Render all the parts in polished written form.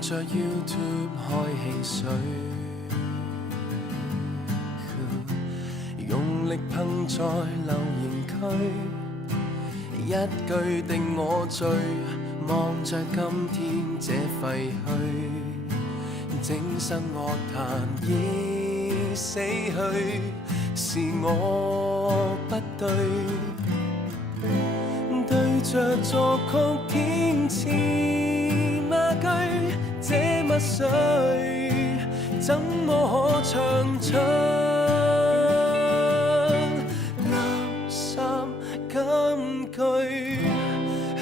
着 YouTube 開汽水，用力碰在留言區，一句定我醉，望着今天這廢墟，整生樂壇已死去，是我不對，對着作曲填詞罵句，這墨水怎麼可唱出垃圾金句？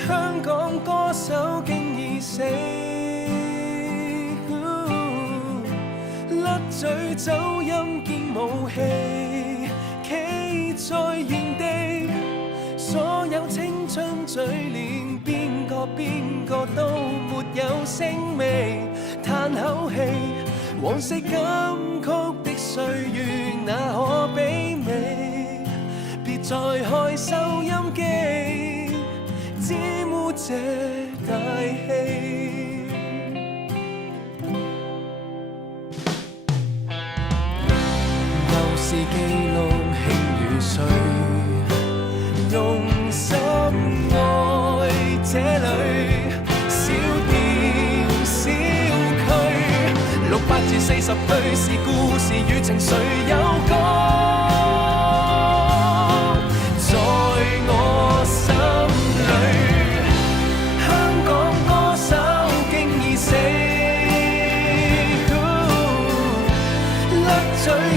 香港歌手經已死，甩嘴走音兼武器，企在原地，所有青春嘴臉，邊個都沒有聲味，嘆口氣，往昔金曲的歲月那可媲美，別再開收音機，沾污這大氣。舊事記錄輕與碎，用心愛這裏小店小區，68至40區是故事與情緒有關。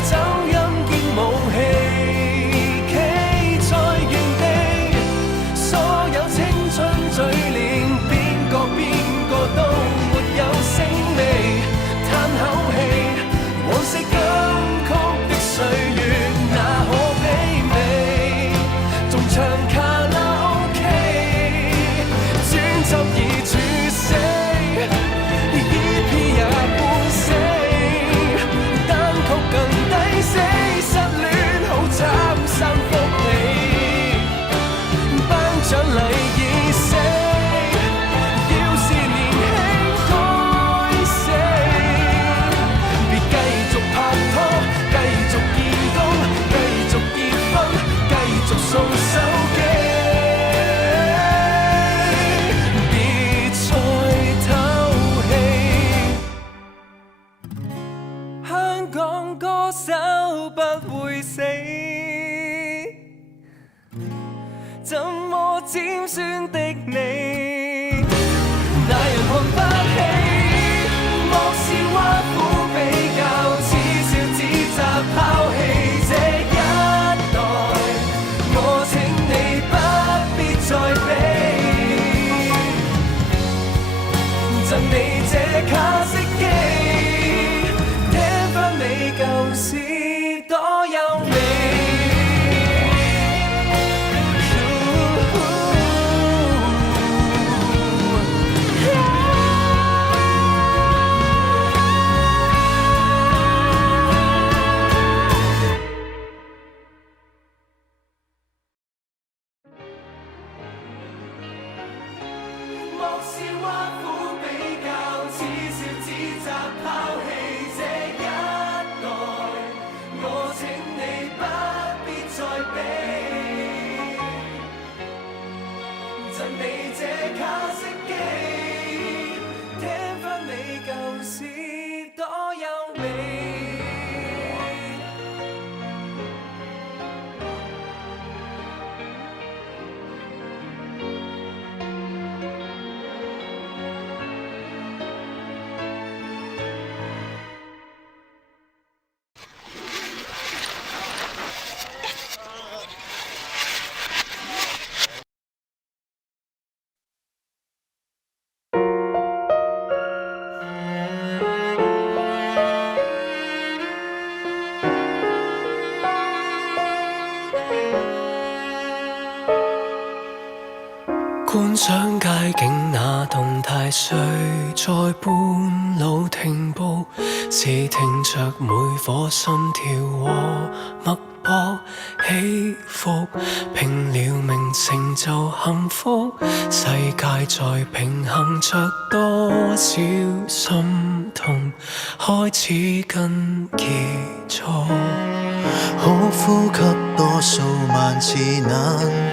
走音兼武器，企在原地，所有青春嘴臉，邊個都沒有聲味，嘆口氣，往昔金曲的歲月那可媲美，仲唱卡拉 OK， 專輯已猝死，EP 也半死。死失戀好慘生福利，頒獎禮已死，要是年輕該死，別繼續拍拖，繼續見工，繼續結婚，繼續掃手機，別再透氣，香港歌手不會死，怎麼尖酸的你，那人看不起，莫是挖苦比較，恥笑指責拋棄這一代，我請你不必再比，贈你這卡式機，聽返你舊時多優美。莫是挖苦比較，恥笑指責拋棄這一代，我請你不必再比，贈你這卡式機，聽返你舊時多優美。觀賞街景那動態，誰在半路停步，似聽着每顆心跳和脈簸起伏，拼了命成就幸福。世界在平衡着多少心痛，開始跟結束。可呼吸多數萬次，難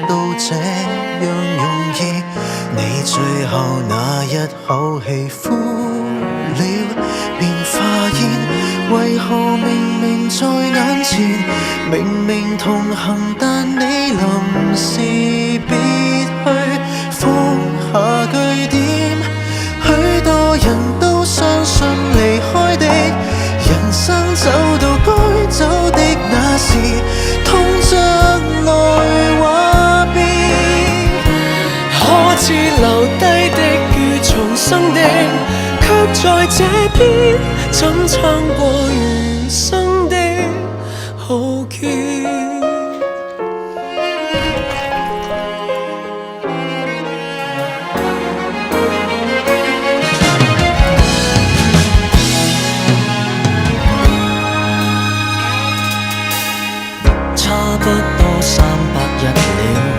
道這樣容易？你最後那一口氣呼了便化煙，為何明明在眼前，明明同行，但你臨時別去放下句點？許多人都相信離開的人生走到該走的那時，痛着來話別。可知留低的與重生的，卻在這邊怎撐過餘生的浩劫？差不多300日了，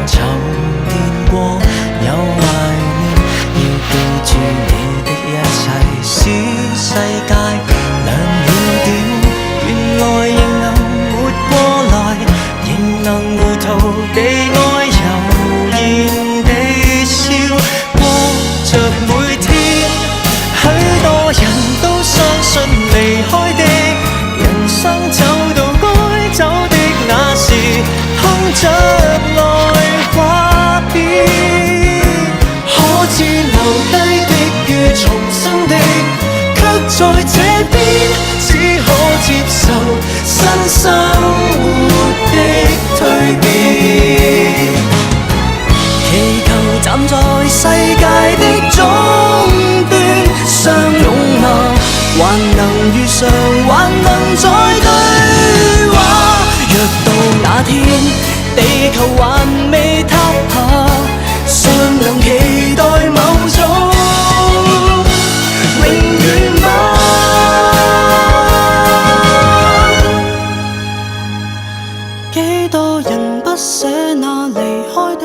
曾見過有懷念，要記住你的一切，使世界亮了點。原來仍能活過來，仍能糊塗地愛悠然地笑過着每天。許多人都相信離開的人生走到該走的那時，痛着來話別。可知留低的與重生的，卻在這邊只可接受新生活的蛻變。祈求站在世界的終端，相擁嗎？還能遇上，還能再對話。若到那天地球還未塌下，尚能期待某種永遠嗎？幾多人不捨那離開的，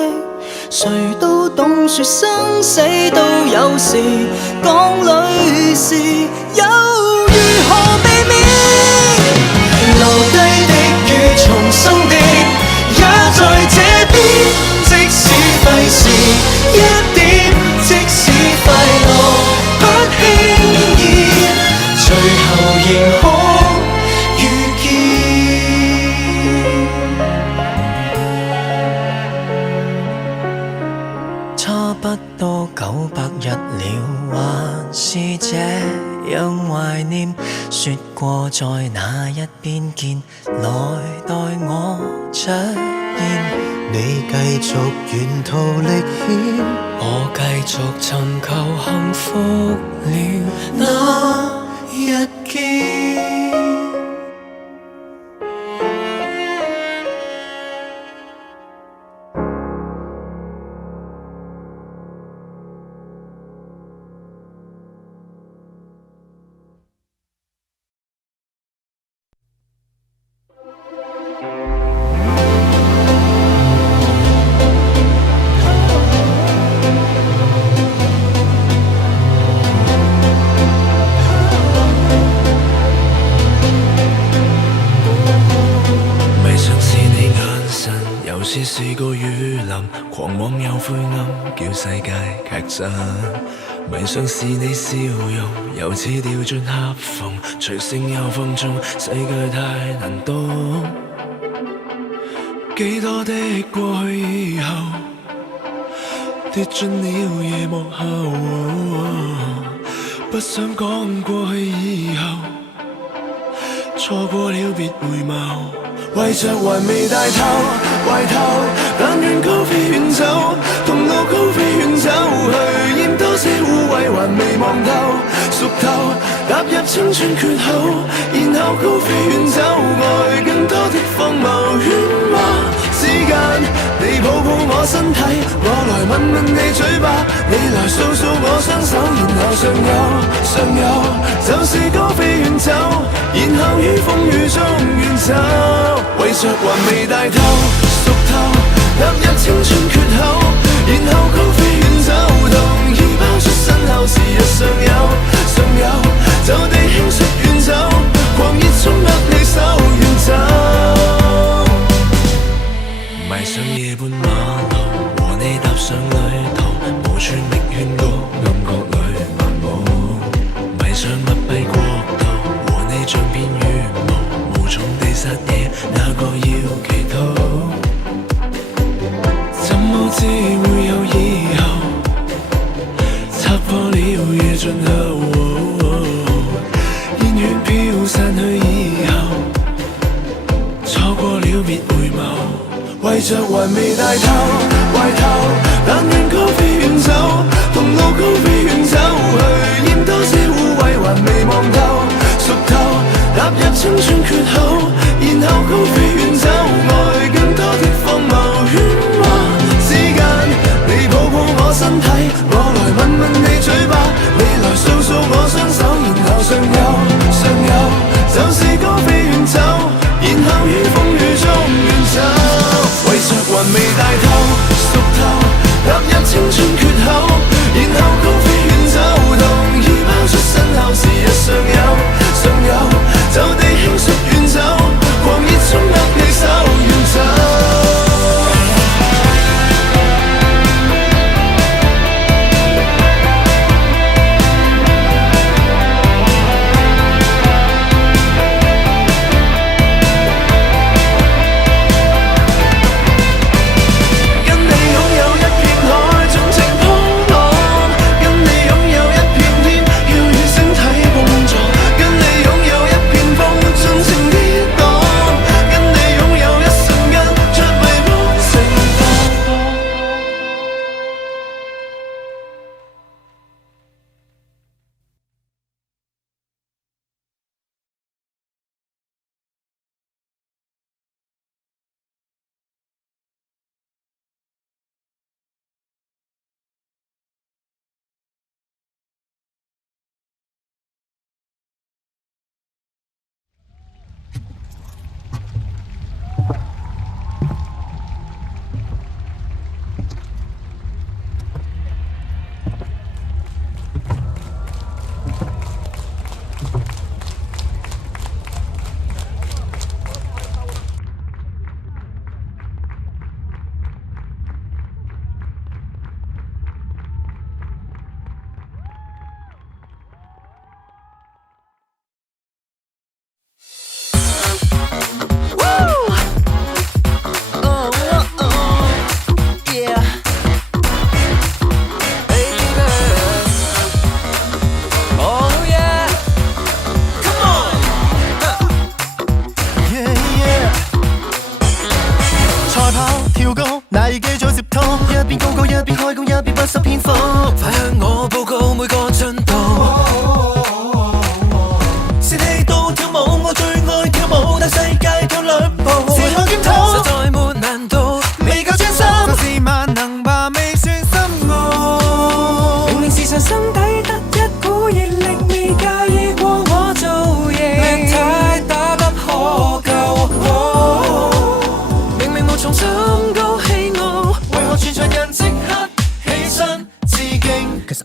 誰都懂說生死都有時，講裏事又如何避免？留低的與重生的，也在這邊。即使費事一點，即使快樂不輕易，最後仍可遇見。差不多900日了，還是這樣懷念。說過在那一邊見，來待我出現。你繼續沿途歷險，我繼續尋求幸福了那一見。是個雨林，狂妄又灰暗，叫世界劇震。迷上是你笑容，由此掉進合縫，隨聲又放縱，世界太難懂。幾多的過去以後，跌進了夜幕後，不想講過去以後，錯過了別回眸。為着還未大透，懷頭但願高飛遠走，同路高飛遠走去，驗多些污穢還未望透，熟透踏入青春缺口，然後高飛遠走，愛更多的荒謬喧嘩。時間你抱抱我身體，我來吻吻你嘴巴，你來掃掃我雙手，然後尚有就是高飛遠走，然後於風雨中遠走，為着還未大透，熟透，踏入青春缺口，然後高飛遠走，同意拋出身後時日尚有，尚有，就地輕率遠走，狂熱中握你手遠走，迷上夜半馬路，和你踏上旅途，無處覓勸告，暗角裏漫步，迷上密閉國度，和你像片羽毛，無從地殺野，哪個要祈禱？怎麼知會有以後？擦破了夜盡後，煙圈飄散去以後，錯過了別回眸，為着還未大透，壞透，但願高飛遠走，同路高飛遠走去，驗多些污穢還未望透，熟透，踏入青春缺口，然後高飛遠走，愛更多的荒謬喧嘩之間，你抱抱我身體，我來吻吻你嘴巴，你來掃掃我雙手，然後尚有，尚有，就是高飛遠走，然後於風雨中遠走，為着還未大透，熟透，踏入青春缺口，然後高飛遠走，同意拋出身後時日尚有，尚有，就地輕率遠走，狂熱中握你手遠走。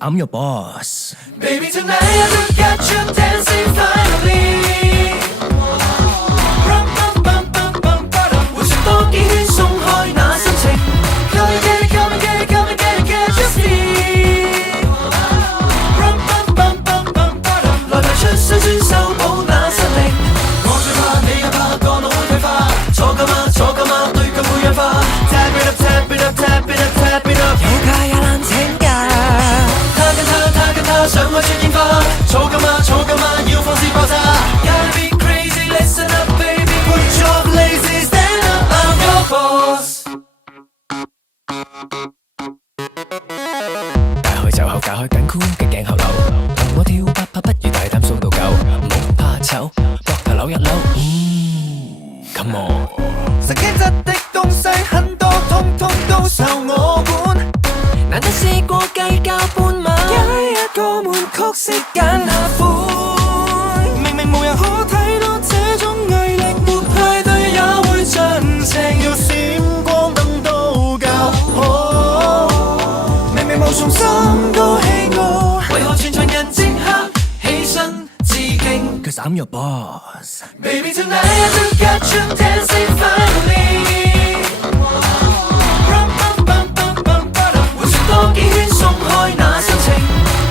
I'm your boss. Baby, tonight I look at you dancing finally. Rum bum bum bum bum bum. 回旋多幾圈鬆開那心情。Come and get it, come and get it, come and get it, get your feet. Rum bum bum bum bum bum. 來排出雙轉修補那實力。我最怕你又怕個腦退化。坐㗎嘛，坐㗎嘛，對腳會氧化。Tap it up, tap it up, tap it up, tap it up。有假也難請假。想開出煙花，嘈㗎嘛，嘈㗎嘛，要放肆爆炸。Gotta be crazy, listen up, baby. Put your lazy stand up, I'm your boss. 大開就後，解開緊箍嘅頸後流，同我跳啪啪，不如大膽數到9，唔好怕醜，膊頭扭一扭。Come on。實機質的東西很多，通通都受我管。難得試過計較半晚，一個悶曲式揀下款，明明無人可睇到這種毅力沒派。重新高興過，為何全場人即刻起身致敬 Cause I'm your boss Baby tonight I just got you dancing finally 回旋多幾圈鬆開那心情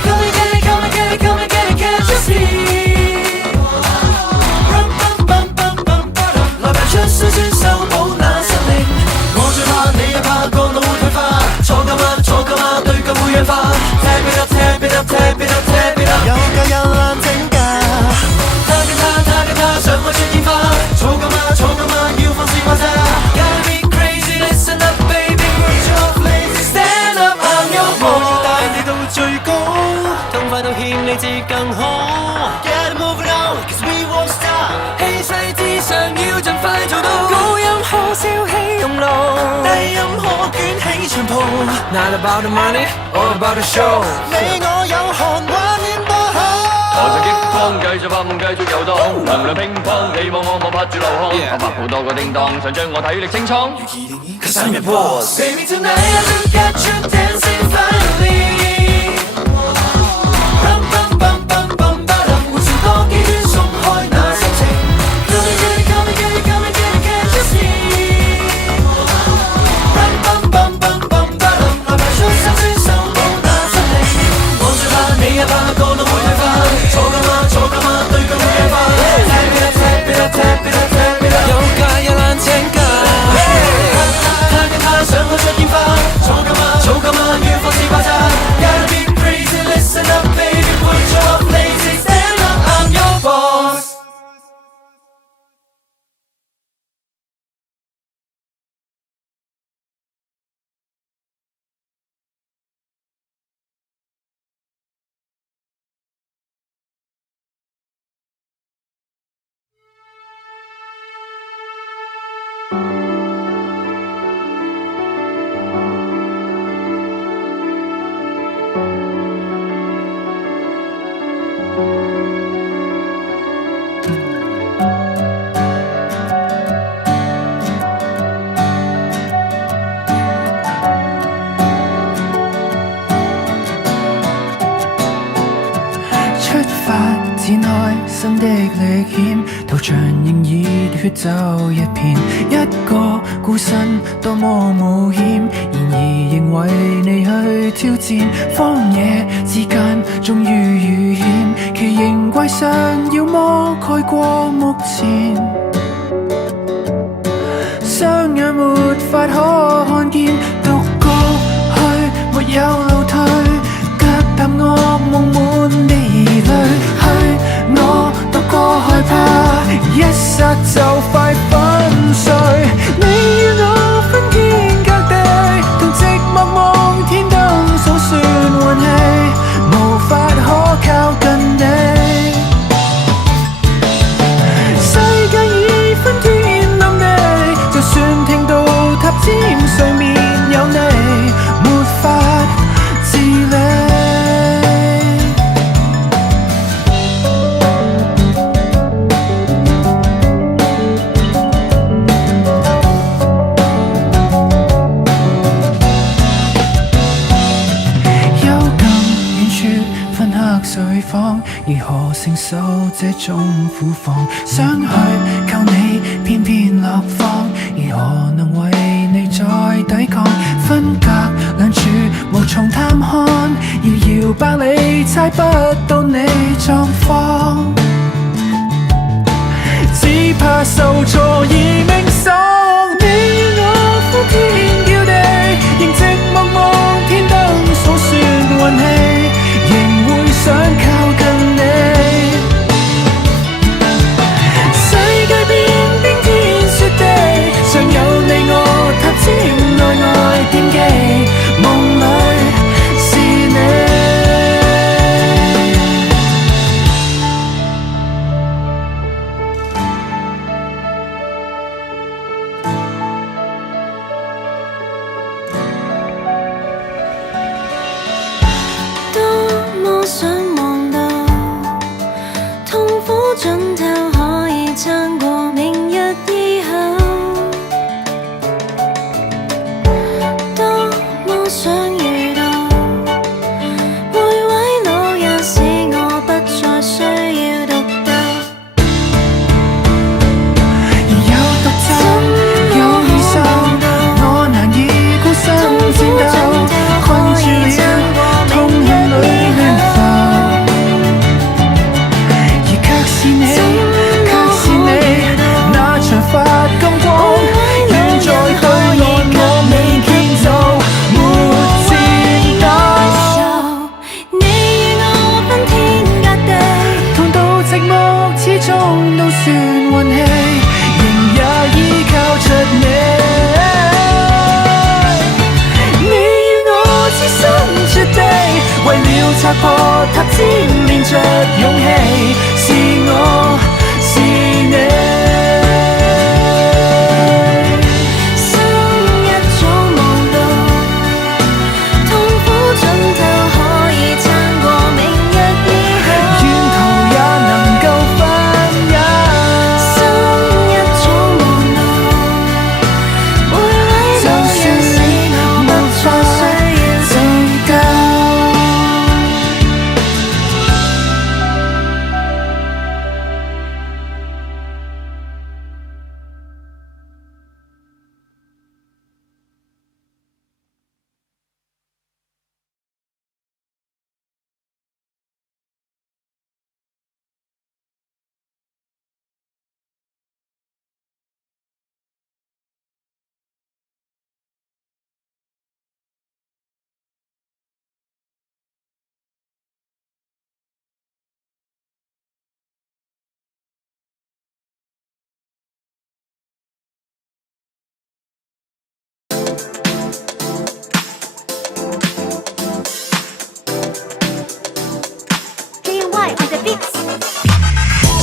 Come and get it, come and get it, come and get it, can't you see 來排出酸酸修補那心靈我最怕你也怕個腦會退化坐夠嗎坐夠嗎對腳會氧化 Tap it up, tap it up, tap it up, tap it up 有教有懶整假他想開出煙花坐夠嗎坐夠嗎要放肆爆炸 Gotta be crazy, listen up baby Put your lazy stand up, I'm your boss 我要帶你到最高痛快到欠你至更好 Get moving on, cause we won't stop 氣勢至上要盡快做到高音可燒起熔爐低音可捲起長袍 Not about the money, all about the show 你我有寒畫面多好我就激光，繼續發夢，繼續遊蕩，能量乒乓，你望我拍住流汗，我拍好多個叮當，想將我體力清倉。Cause I'm your boss Baby tonight I just got you dancing finally 回旋多幾圈鬆開那心情 Come and get it, come and get it, come and get it, can't you see 來排出心酸修補那心靈我最怕你也怕個腦會退化坐夠嗎坐夠嗎對腳會氧化 Tap it up, tap it up, tap it up, tap it up 有價有懶請假他想開出煙花坐夠嗎坐夠嗎要放肆爆炸 Gotta be crazy, listen up baby Put your lazy stand up, I'm your boss展開新的歷險，途場仍熱血走一片，一個孤身多麼冒險，然而仍為你去挑戰，荒野之間終於遇險，奇形怪相妖魔蓋過目前，雙眼沒法可看見，獨個去沒有路退，腳踏惡夢滿地淚。我獨個害怕，一剎就快粉碎。你與我分天隔地，同寂寞望天燈數算運氣，無法可靠近你。世界已昏天暗地，就算聽到塔尖上面有你，沒法自理。如何承受這種苦況？想去靠你，偏偏落荒。如何能為你再抵抗？分隔兩處，無從探看。遙遙百里，猜不到你狀況。只怕受挫而命喪。你與我呼天叫地，仍寂寞望天燈數算運氣，仍會想靠近你。世界變冰天雪地，尚有你我塔尖內外惦記，夢裏是你。中都算運氣，仍也依靠着你。你與我痴心絕地，為了拆破塔尖練着勇氣，是我是你。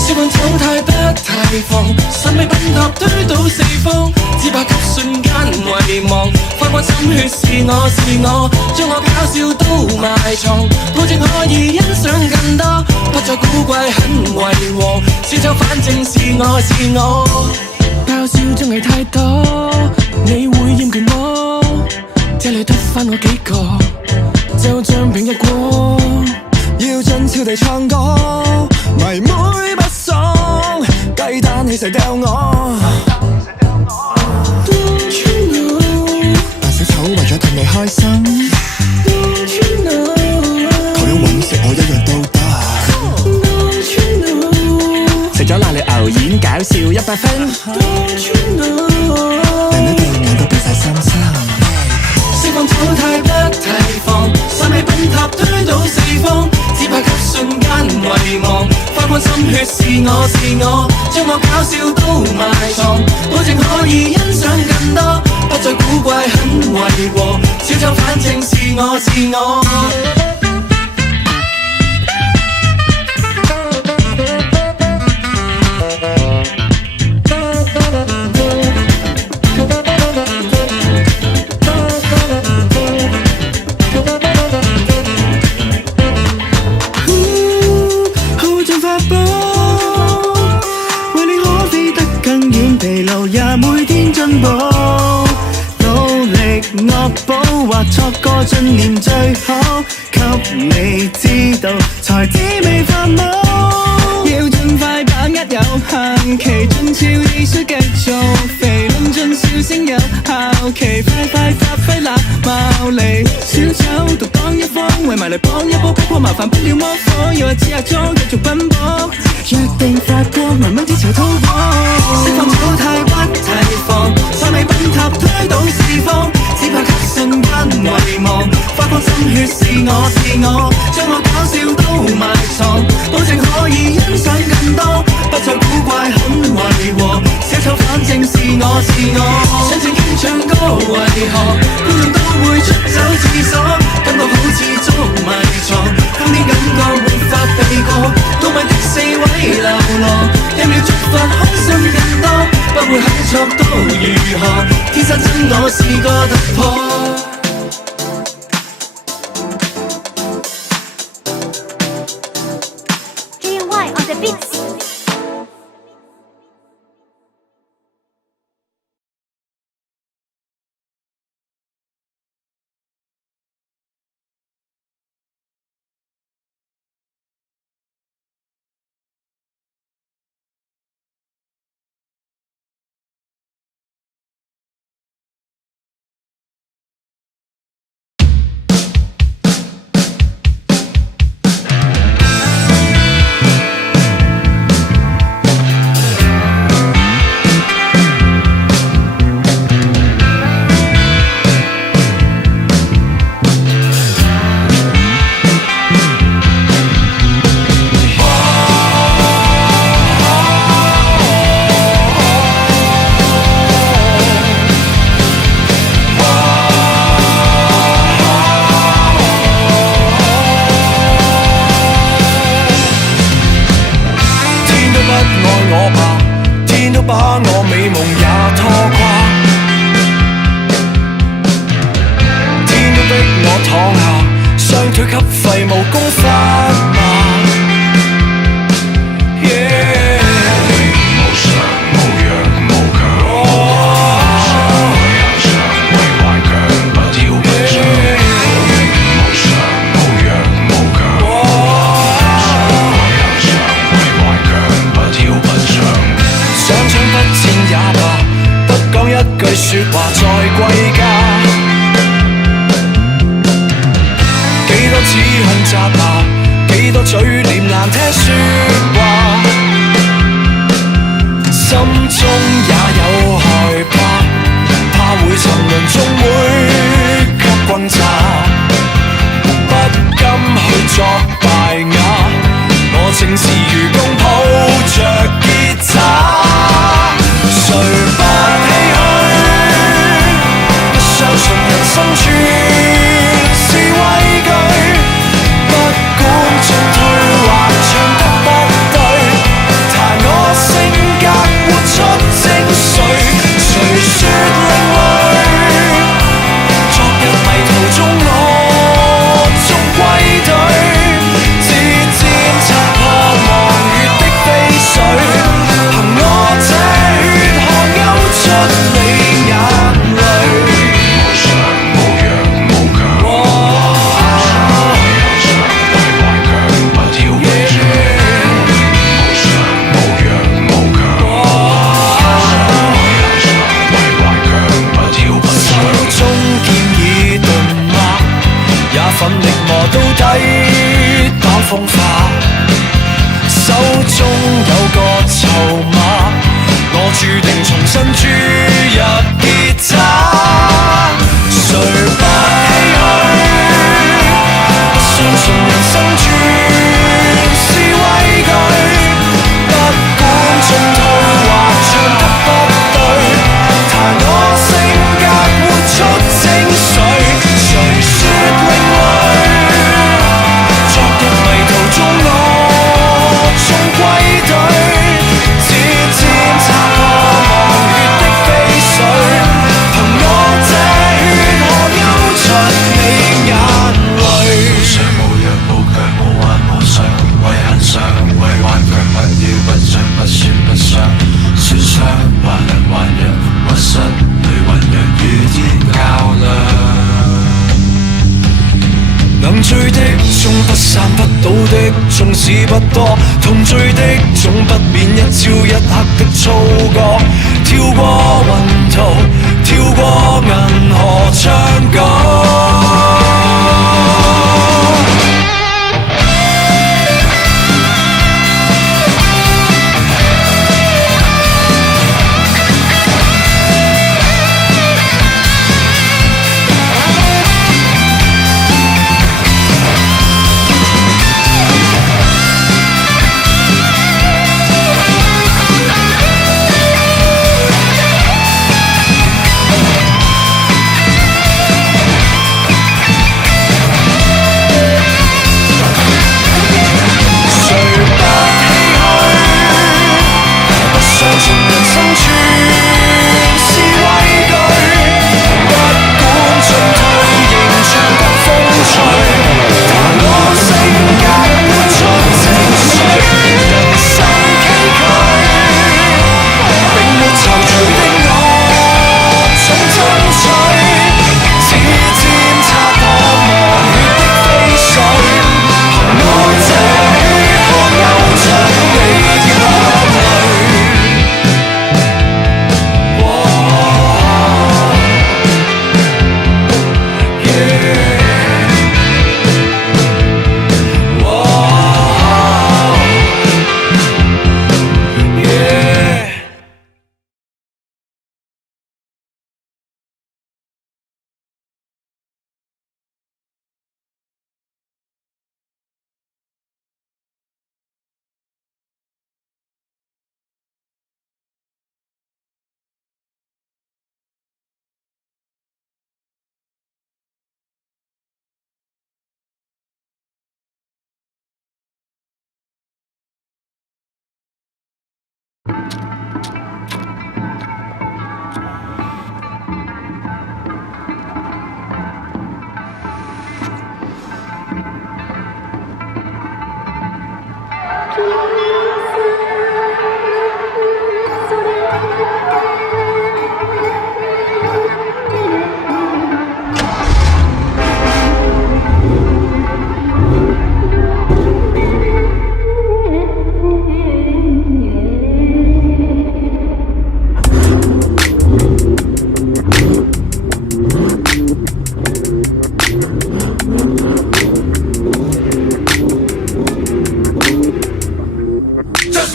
笑看醜態不太放，心被崩塌推倒四方，只怕給瞬間遺忘。花光心血是我是我，將我搞笑都埋藏，保證可以欣賞更多，不再古怪很違和。小丑反正是我是我，爆笑綜藝太多，你會厭倦我，這裏得返我幾個，就像平日過。要盡超地唱歌，迷妹不爽，雞蛋起勢掉我。Don't you know？ 扮小丑為咗氹你開心。Don't you know？ 求樣揾食我一樣都得。Don't you know？ 食咗瀨尿牛丸搞笑100分。Don't you know？ 另一對眼都變晒心心。釋放醜態不提防，心被崩塌推倒四方，只怕給瞬間遺忘。花光心血是我是我，將我搞笑都埋藏，保證可以欣賞更多，不再古怪很違和。小丑反正是我是我。或錯個信念最好，給你知道才知未發夢。要盡快把握有限期，盡超地需繼續肥，論盡笑聲有效期，快快發揮那貌離。小丑獨當一方，為埋嚟幫一波，不過麻煩不了魔火，要話指下裝繼續奔波，約定發光，慢慢啲潮滔過。釋放醜態不提防，心被崩塌推倒四方，只怕給瞬間遺忘。花光心血是我是我，將我搞笑都埋藏，保證可以欣賞更多，不再古怪很違和。小丑反正是我是我，想正經唱歌為何觀眾都會出走廁所，感覺好似捉迷藏，瘋癲感覺沒法避過，倒米的四位流浪，一秒觸發開心更多，不會很錯都如何，天生真我是個突破。我美夢也拖垮。天都逼我躺下，雙腿給廢武功發麻。一句說話再歸家，幾多指控責罵，幾多嘴臉難聽說話，心中也有害怕，怕會沉淪終會給轟炸，不甘去作敗雅，我正是愚公抱着吉他，誰不唏噓？相信人生處是畏懼，不管進退或唱得不對，彈我性格活出精髓，誰說另類？昨日迷途中我終歸隊，自薦擦破望月的飛水，憑我這血汗勾出你眼淚。奮力磨到底，當風化，手中有個籌碼，我注定重新注入吉他，誰不唏噓？相信人生處是畏懼，不管進退或唱得不對，彈我性格活出精髓，誰說另類？昨日迷途中我終歸隊，自薦擦破望月的飛水，憑我這血汗勾出你眼淚。無常無弱無強無幻無常，為恨上為頑強，不要不想不算不想，損傷還能還陽，屈膝對醞釀與天較量。能追的終不散，不倒的縱使不多，痛追的總不免一朝一刻的操過，跳過雲圖，跳過銀河唱歌。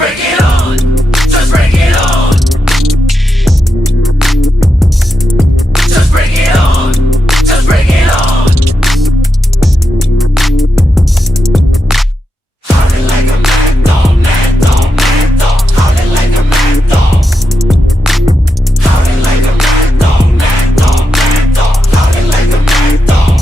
bring it on, just bring it on, just bring it on, just bring it on. Howling like a mad dog, mad dog, mad dog. Howling like a mad dog. Howling like a mad dog, mad dog, mad dog. Howling like a mad dog.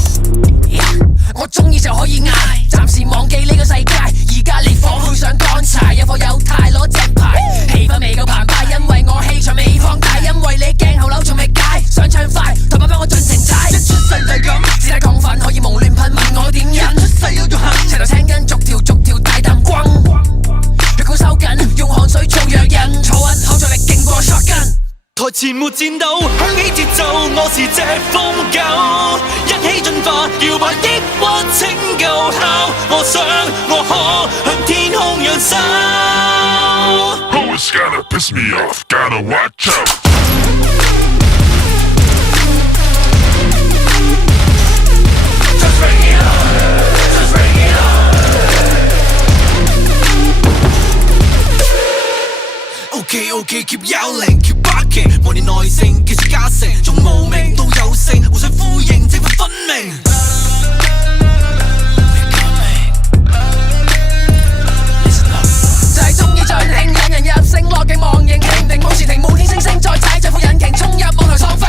我鍾意就可以嗌，暫時忘記呢個世界。而家烈火配上乾柴，有火有態攞正牌，氣氛未夠澎湃，因為我氣場未放大，因為你鏡後樓仲未戒，想唱快，台把返我盡情踩，一出世就係咁，自帶亢奮可以蒙亂噴，問我點忍？出世要做行，齊頭青筋逐條大啖轟，血管收緊，用汗水做藥引，坐穩後座力勁過 shotgun。台前沒戰鬥，響起節奏，我是隻瘋狗，一起進化，搖擺抑鬱拯救敲，我想我可向天空揚手。Who is gonna piss me off? Gotta watch out. Just bring it on, just bring it on. OK keep yelling keep barking， 磨練耐性，技術加成，從無名到有性，互相呼應，正反分明。就係鍾意盡興，引人入勝，落勁忘形，停定冇時停，冇天星星，再踩著副引擎，衝入舞台喪揈。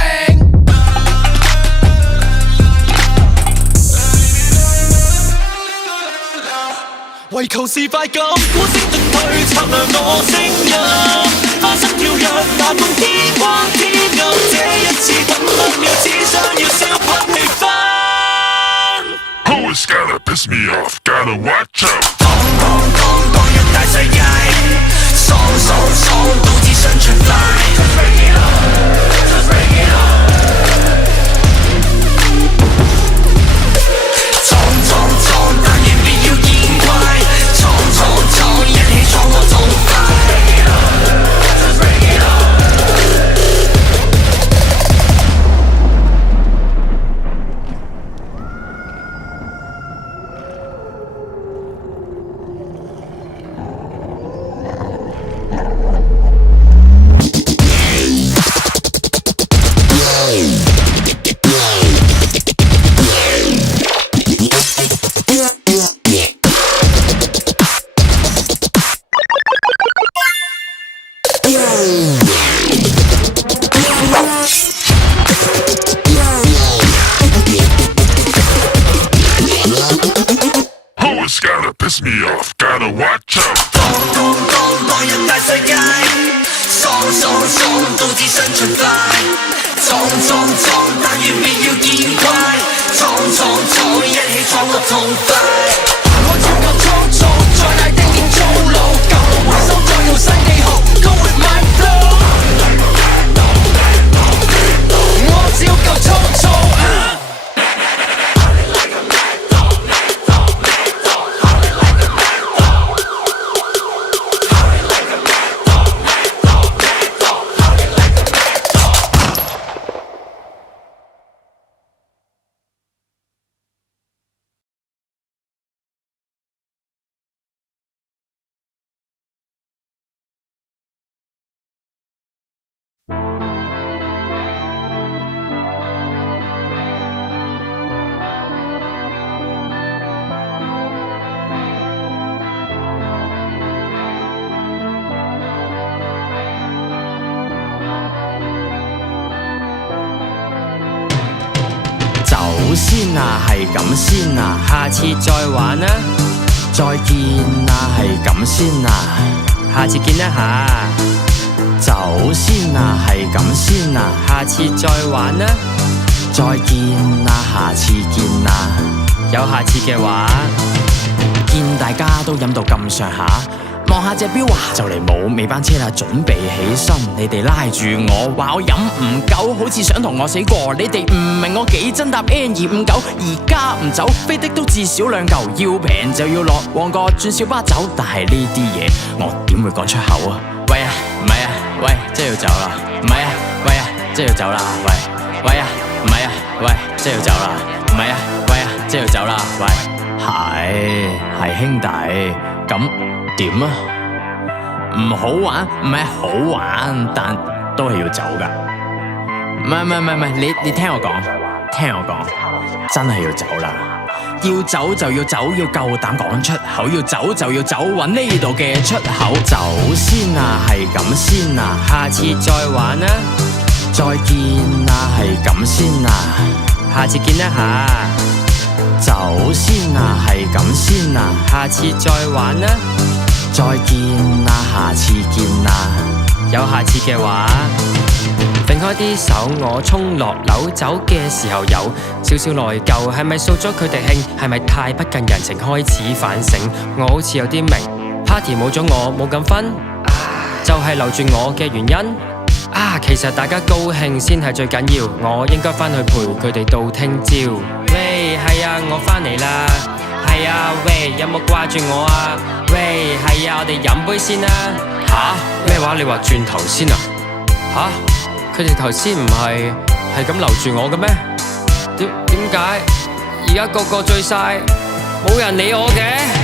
為求是快感，呼聲進退，策略我聲音，花心跳躍，難碰天光天暗，這一次等1秒，只想要燒噴氣氛。Who is gonna piss me off? Gotta watch out. 當一大世界，爽到只想出快。Just bring it on, just bring it on。闖，但願別要見怪。闖，一起闖我痛快。Just bring it on。Who is gonna piss me off? Gotta watch out. 當人大世界，爽到只想出快。闖，但願別要見怪。闖，一起闖我痛快。我追求粗糙，再大定點粗魯，舊路回收，再用新記號 ，Go with my flow。我只要夠粗糙。走先啊，係咁先啊，下次再玩啊，再見啊，係咁先啊，下次見一下。走先啊，係咁先啊，下次再玩啊，再見啊，下次見啊，有下次嘅話，見大家都飲到咁上下。望下隻錶啊，就嚟冇尾班車啦，準備起身。你哋拉住我，話我飲唔夠，好似想同我死過。你哋唔明我幾真搭 N259，而家唔走，飛的都至少2嚿。要平就要落旺角轉小巴走，但係呢啲嘢我點會講出口啊？喂啊，唔係啊，喂，真係要走啦。唔係啊，喂啊，真係要走啦。喂啊，唔係啊，喂，真係要走啦。唔係啊，喂啊，真係要走啦。喂，係兄弟，咁點啊？唔好玩，唔係好玩，但都係要走㗎。唔係，你聽我講，真係要走啦。要走就要走，要夠膽講出口，要走就要走，搵呢度嘅出口。走先啊，係咁先啊，下次再玩啊，再見啊，係咁先啊，下次見一下。走先啊，係咁先啊，下次再玩啊，再見啊，下次見啊，有下次嘅話。揈開啲手，我衝落樓走嘅時候有少少內疚，係咪掃咗佢哋興？係咪太不近人情？開始反省，我好似有啲明 party 冇咗我冇咁分，就係留住我嘅原因。其實大家高興先係最緊要，我應該返去陪佢哋到聽朝。喂，係啊，我返嚟啦。係啊，喂，有冇掛住我啊？喂，係啊，我哋飲杯先啦。咩話？你話轉頭先啊？佢哋頭先唔係咁留住我嘅咩？點解而家個個醉晒，冇人理我嘅？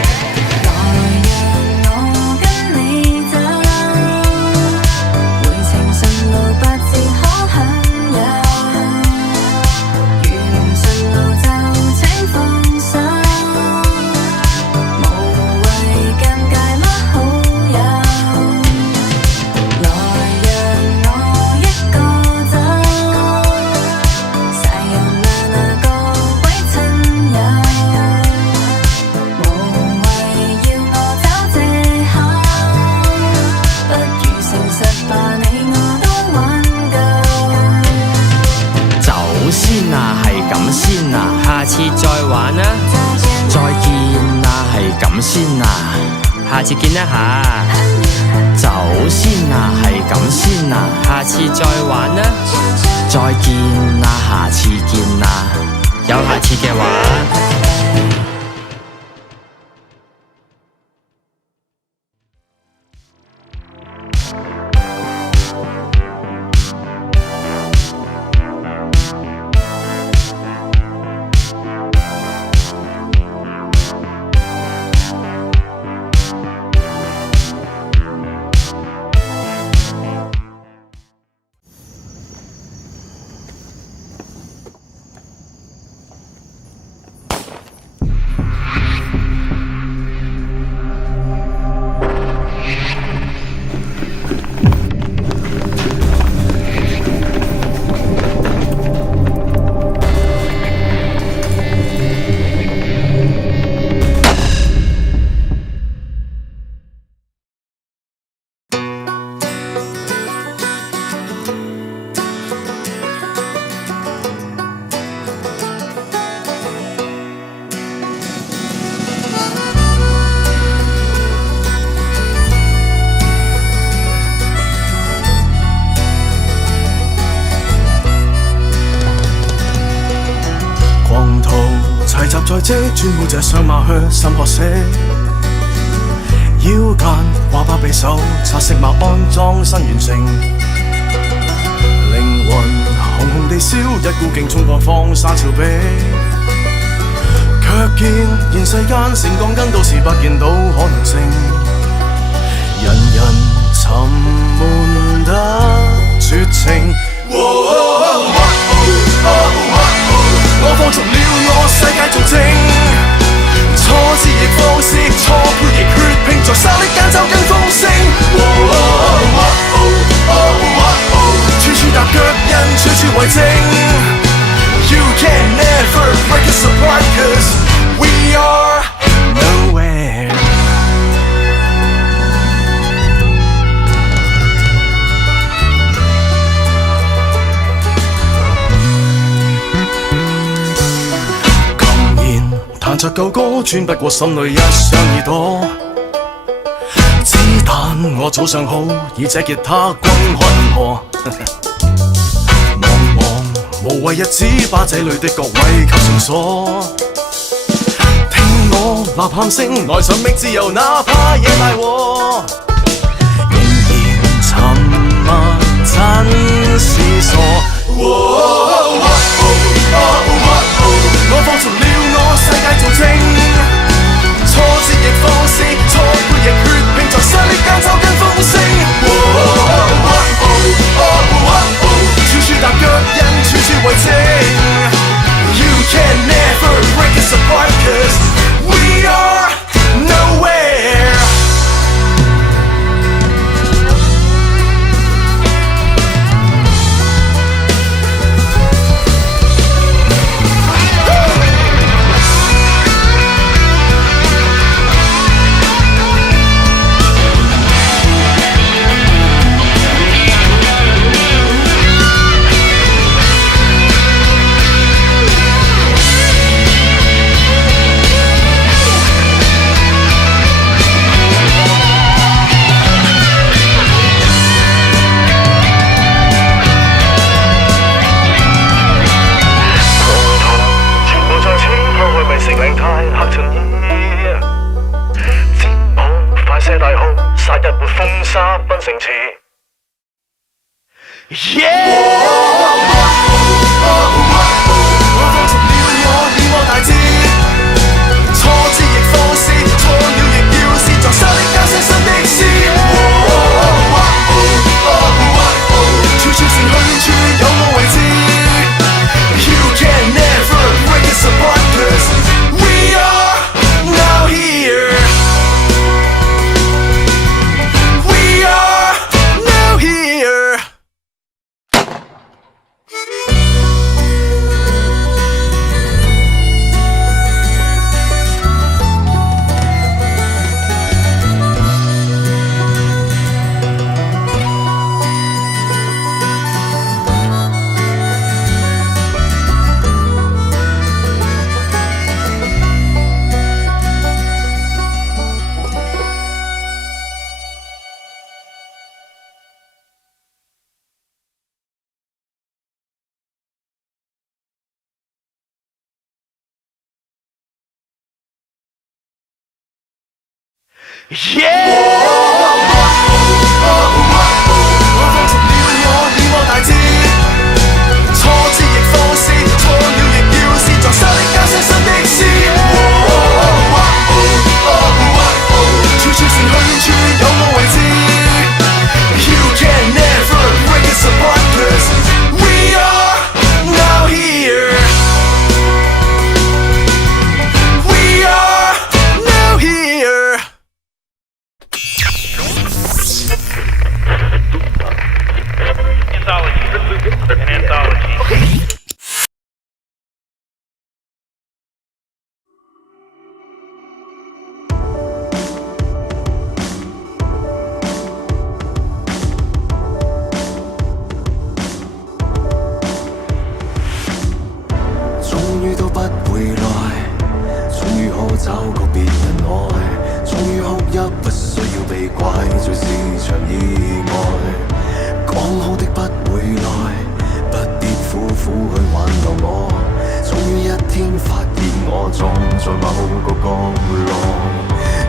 下次再玩啊，再見啊，係咁先啊，下次見一下。走先啊，係咁先啊，下次再玩啊，再見啊，下次見啊，有下次嘅話。在這轉好這雙馬靴深褐色，腰間掛把匕首，擦色墨安裝身完成，靈魂紅紅地燒，一股勁衝過荒山峭壁，卻見現世間成鋼筋，到時不見到可能性，人人沉悶得絕情。我放逐了我世界做證，錯字亦放肆，錯配亦血拼，在沙礫間找緊風聲。處處踏腳印，處處為證。You can never break us apart, 'cause we are nowhere.彈着舊歌，穿不過心裏一雙耳朵。子彈我早上好，以這吉他轟開河。茫茫無謂日子，把這裏的各位給繩索。聽我吶喊聲，內尋覓自由，哪怕惹大禍。仍然沉默，真是傻。我放逐了我世界做證，錯字亦放肆，錯配亦血拼，在沙礫間找緊風聲。些大哭，殺日沒風沙奔城池。大志，挫折亦放肆，錯了亦要試，撞沙的加些新的詩。處處是去處，有我為之。You can never break us apart, 'cause we are now here. We are now here. Anthology. 終於都不回來，終於可找個別人愛，終於哭泣不需要被怪罪是場意外。講好的不回來，不必苦苦去挽留我。終於一天發現我總在某個角落，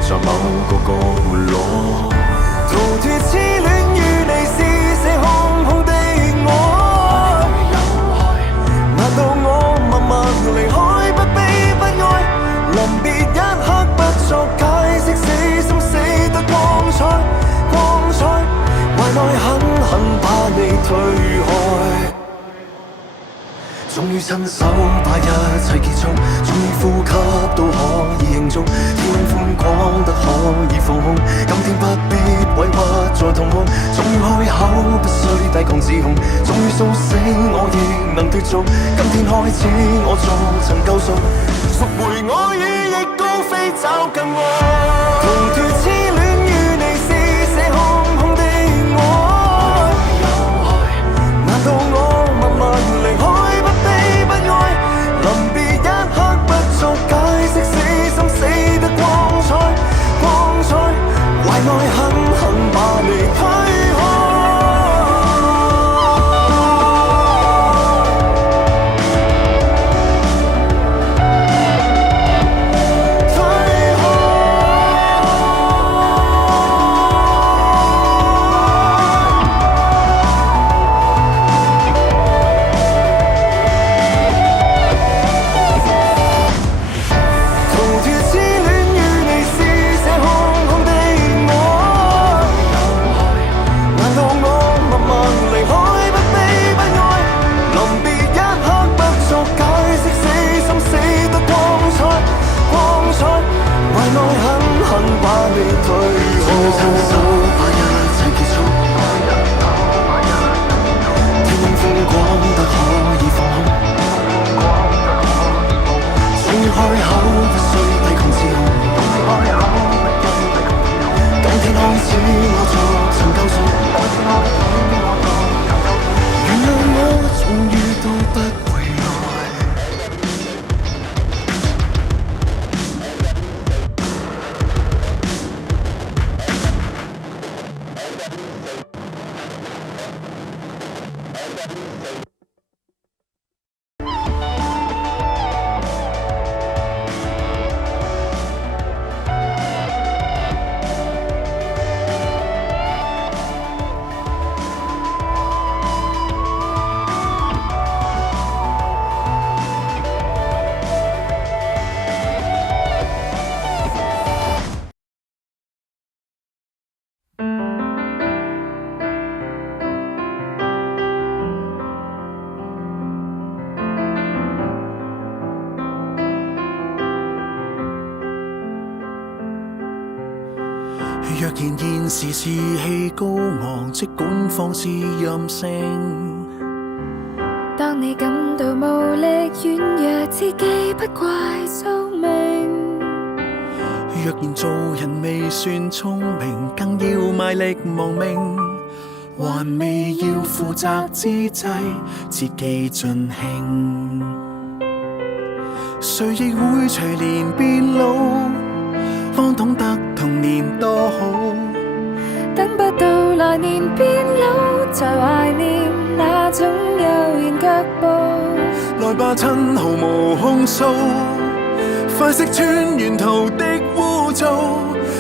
在某個角落。逃脫痴戀與你是這空空的愛，難道我默默離開，不悲不哀？臨別一刻不作解釋，死心死得光彩，光彩。懷內狠狠把你推開，終於親手把一切結束，終於呼吸都可以慶祝，天寬廣得可以放空，今天不必委屈再痛哭，終於開口不需抵抗指控，終於甦醒我亦能脫俗，今天開始我做曾救贖，贖回我與翼高飛找更愛，逃脫痴戀與你是這空空的愛，難道我默默離開不悲不哀？臨別一刻不作解釋，死心死得光彩，光彩。懷內狠狠把你推開。推開若然現時士氣高昂，即管放肆任性。當你感到無力軟弱，自己不怪宿命。若然做人未算聰明，更要賣力亡命。還未要負責之際，切忌盡興。誰亦會隨年變老，方懂得童年多好。等不到來年變老，再懷念那種悠然腳步。來吧，趁毫無控訴，快識穿沿途的污糟。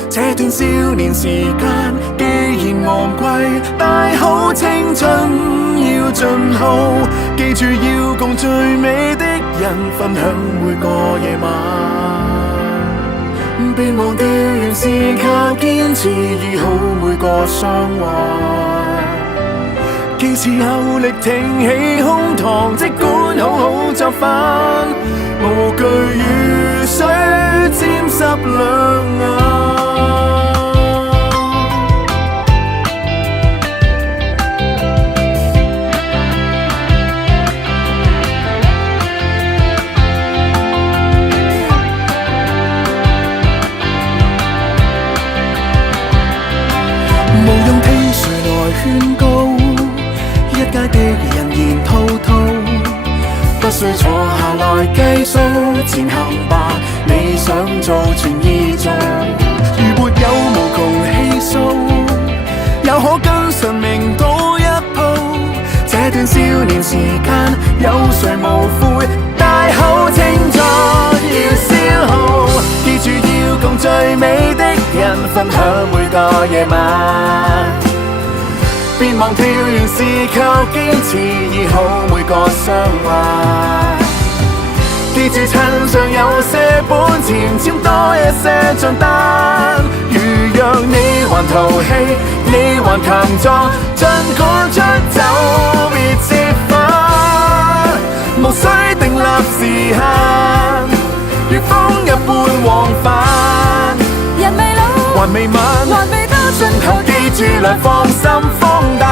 這段少年時間既然昂貴，大好青春要盡耗。記住要共最美的人分享每個夜晚。別忘掉原是靠堅持醫好每個傷患。既是有力挺起胸膛，即管好好作反，無懼雨水沾濕兩眼。無用聽誰來勸告，一街的人言滔滔，不需坐下來計數，前行吧，你想做全意做。如沒有無窮氣數，又可跟神明賭一鋪。這段少年時間，有誰無悔？大好青春要消耗，記住要共最美的人分享每個夜晚。別忘掉原是靠堅持醫好每個傷患。記住趁尚有些本錢，簽多一些帳單。如若你還淘氣，你還強壯，盡管出走別折返，無需訂立時限，如風一般往返。人未老，還未晚，還未到盡頭頭，記住來放心放膽。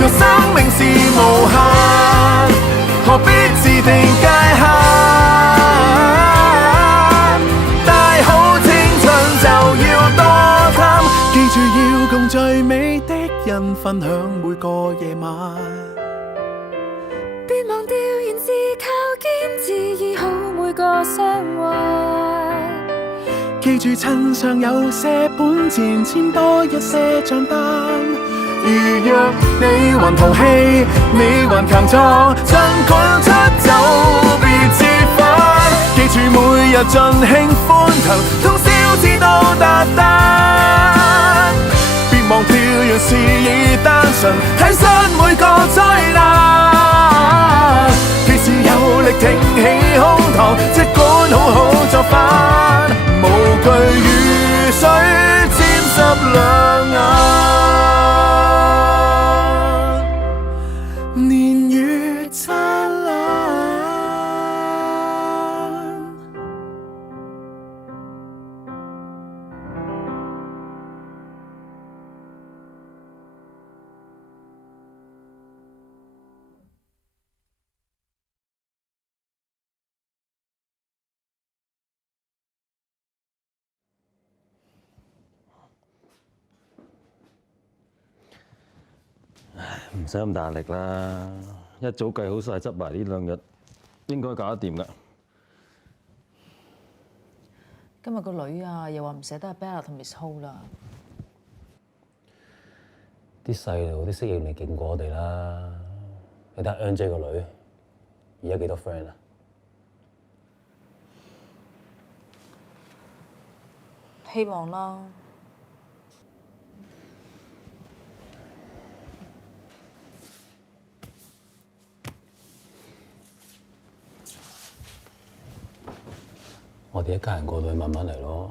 若生命是無限，何必自定界限？大好青春就要多貪，記住要共最美的人分享每個夜晚。別忘掉原是靠堅持醫好每個傷患。記住趁尚有些本錢，簽多一些帳單。如若你還淘氣，你還強壯，盡管出走別折返。記住每日盡興歡騰，通宵至到達旦。別忘掉原是已單純，睇失每個災難。既是有力挺起胸膛，即管好好作反，無懼雨水沾濕兩眼。年月燦爛，唔使咁大壓力啦，一早計好晒，執埋呢兩日應該搞得掂㗎。今日個女啊，又話唔捨得阿 Bella 同 Miss Ho 啦。啲細路啲適應力勁過我哋啦。你睇下 Angel 個女，而家幾多 friend 啊？希望啦。我哋一家人過到去慢慢嚟咯。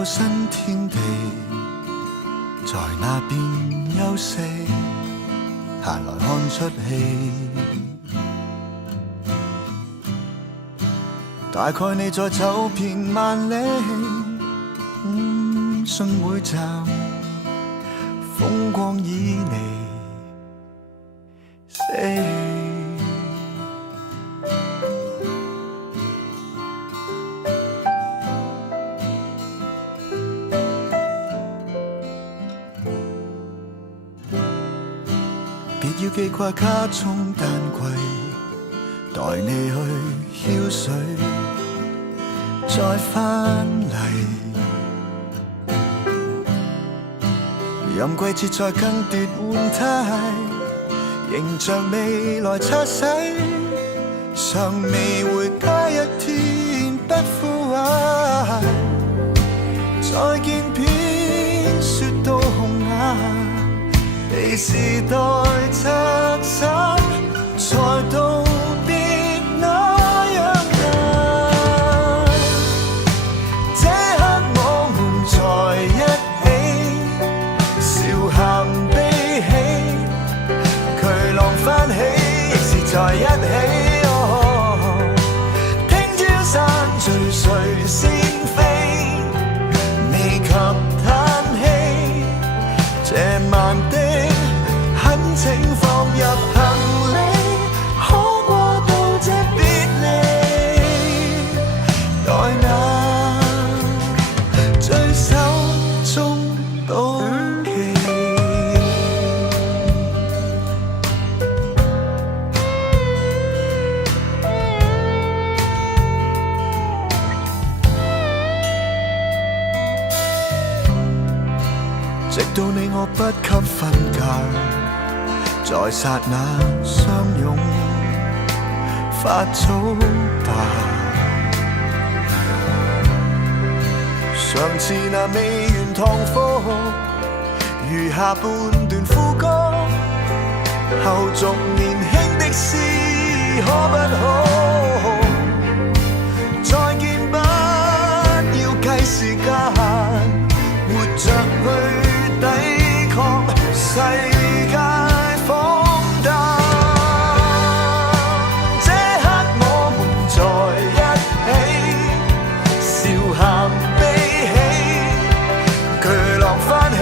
到新天地，在那邊休息，閒來看出戲。大概你再走遍萬里，信每站風光旖旎死。別要記掛家中丹櫃，待你去澆水，再返嚟。任季節再更迭換態，迎着未來擦洗，尚未回家一天不枯萎。再見片雪到紅顏，被時代拆散，才道別那樣難。這刻我們在一起，笑喊悲喜，巨浪翻起，亦是在一起。聽朝山聚誰先飛，未及嘆氣，這晚的懇請放入行李，可過到這別離，待那最手中到期。直到你我不給分界，在剎那相擁，發早吧。上次那未完堂課，餘下半段副歌，後續年輕的詩可不可？再見不要計時間，活着去抵抗世界荒誕。這刻我們在一起，笑喊悲喜，巨浪翻起，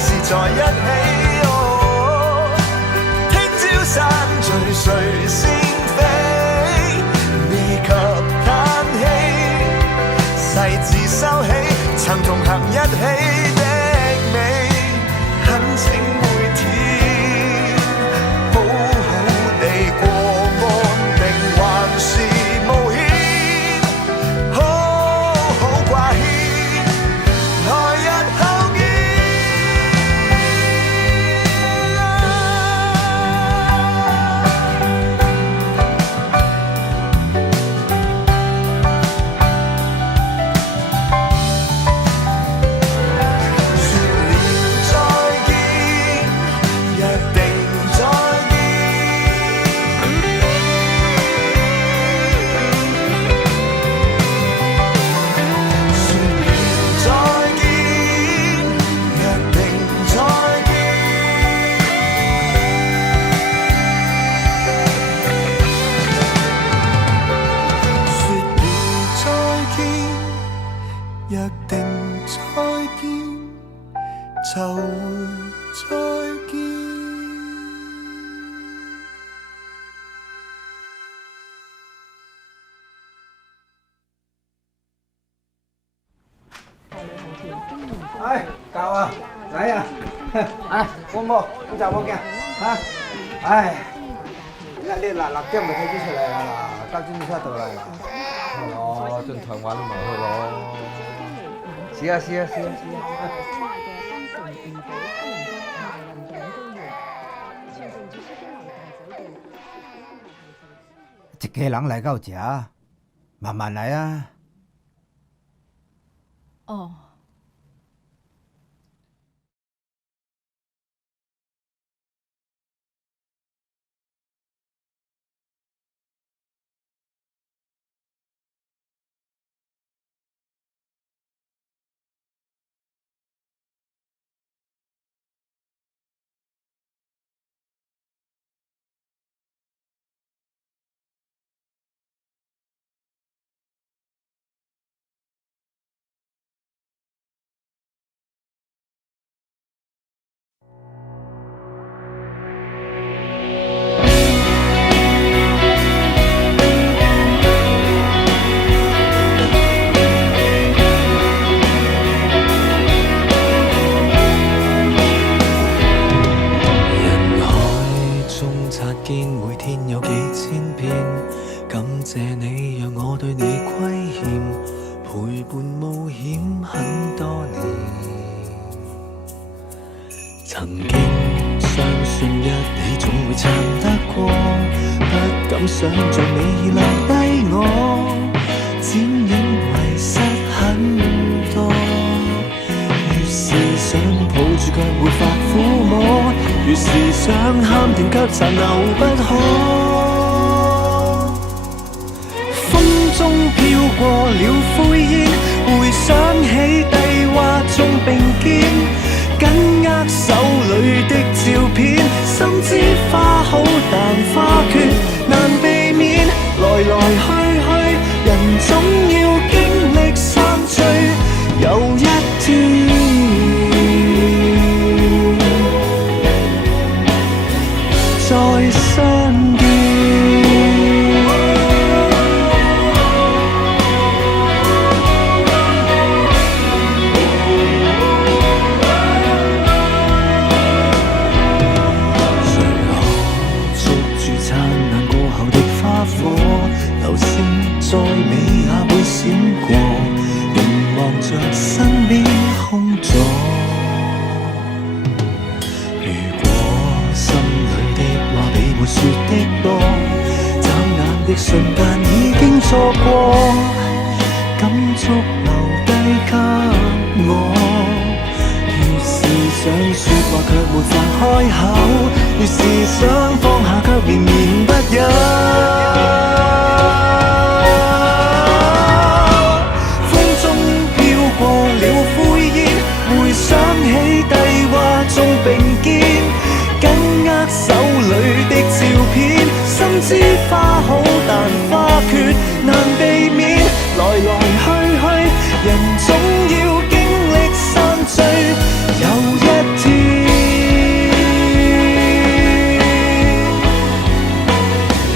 是在一起。聽朝山聚誰先飛，未及嘆氣，誓字收起，曾同行一起的美，懇請每天好好地過安定，還是冒險，好好掛牽，來日後見。約定再見，就會再見。哎，教啊，嚟啊！哎，冇冇，咁就冇嘅嚇。哎，你嗱姜咪睇啲出嚟啦，嗱，交專車到啦，係咯，進台灣都埋去咯。試下。一家人嚟到這，慢慢嚟啊。哦。曾經相信一起總會撐得過，不敢想像你留低我，剪影遺失很多。越是想抱住卻沒法撫摸，越是想喊停卻殘留不可。風中飄過了灰煙，回想起帝華中並肩，緊握手裏的照片，心知花好但花缺難避免，來來去去人總要經歷散聚，有一天再相見。流星再美也會閃過，凝望着身邊空座。如果心裏的話比沒說的多，眨眼的瞬間已經錯過，感觸留低給我。越是想說話卻沒法開口，越是想放下卻綿綿不休。想起帝華中並肩，緊握手裏的照片，心知花好但花缺難避免，來來去去人總要經歷散聚，有一天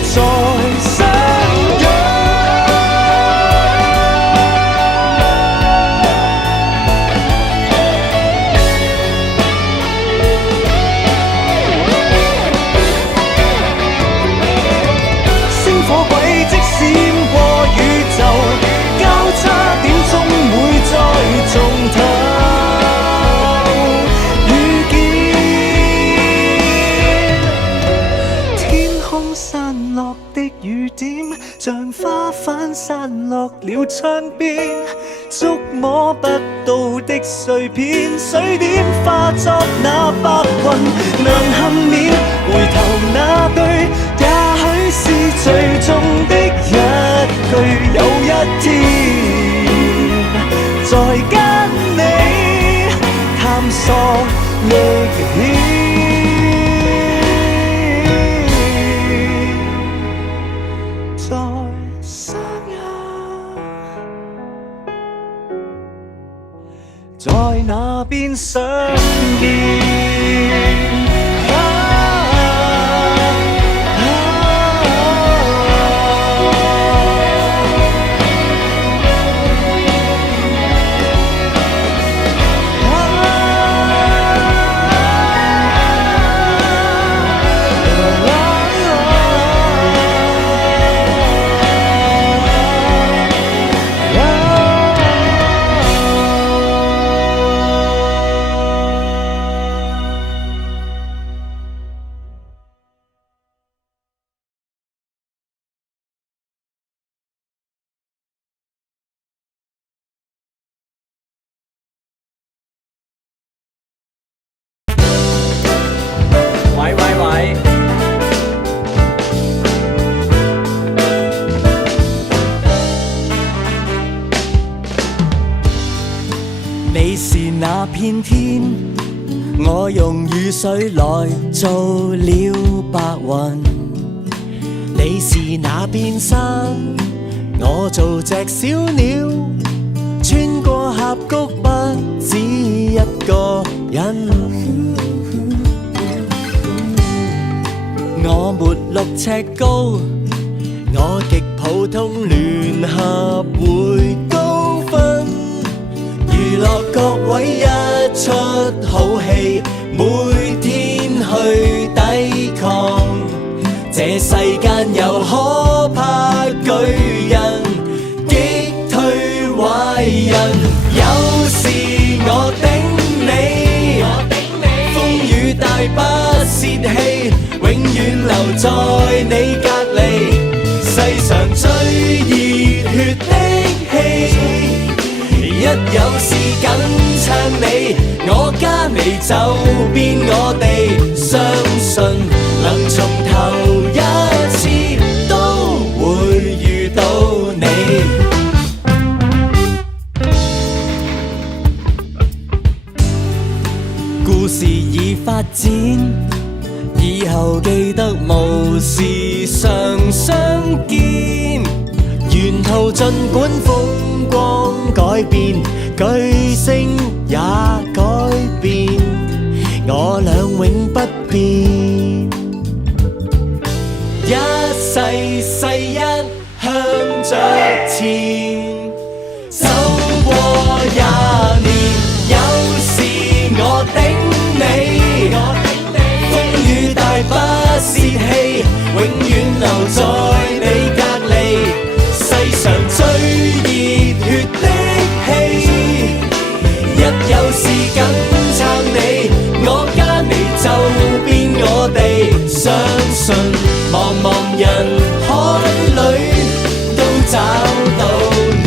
再相約。像花瓣散落了窗邊，觸摸不到的碎片，水點化作那白雲，能幸免。回頭那句，也許是最終的一句，有一天再跟你探索歷險。在那邊相見。你是那片天，我用雨水來做了白雲。你是那片山，我做隻小鳥，穿過峽谷不止一個人。我沒6尺高，我極普通，聯合會高分。娛樂各位一出好戲，每天去抵抗。這世間有可怕巨人，擊退壞人。有時我頂你，風不泄氣，永遠留在你隔離。世上最熱血的戲，一有事緊撐你，我加你就變我哋，相信能從頭一次都會遇到你。故事已發展，以後記得無事常相見。沿途儘管風光改變，巨星也改變，我倆永不變。一世世一向着前，走過20年，有時我頂你，風雨大不泄氣，永遠留在你隔離。世上最熱血的戲，一有事緊撐你，我加你就變我哋，相信茫茫人海裏都找到你。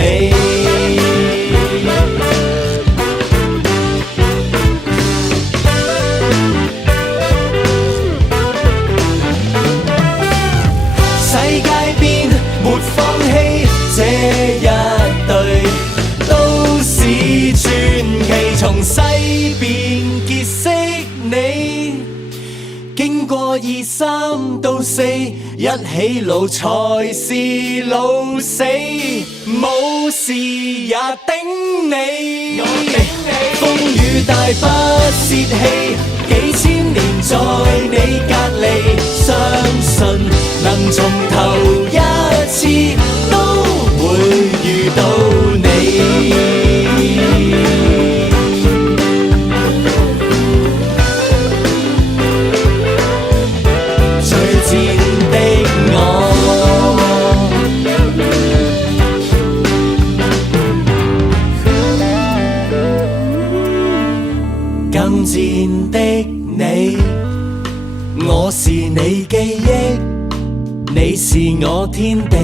世界變沒放棄，這一對都是傳奇，從西邊結識你，經過2、3到4，一起老才是老死，冇事也頂你。風雨大不泄氣，幾千年在你隔離，相信能從頭一次都會遇到你。最賤的我，更賤的你，我是你記憶，你是我天地，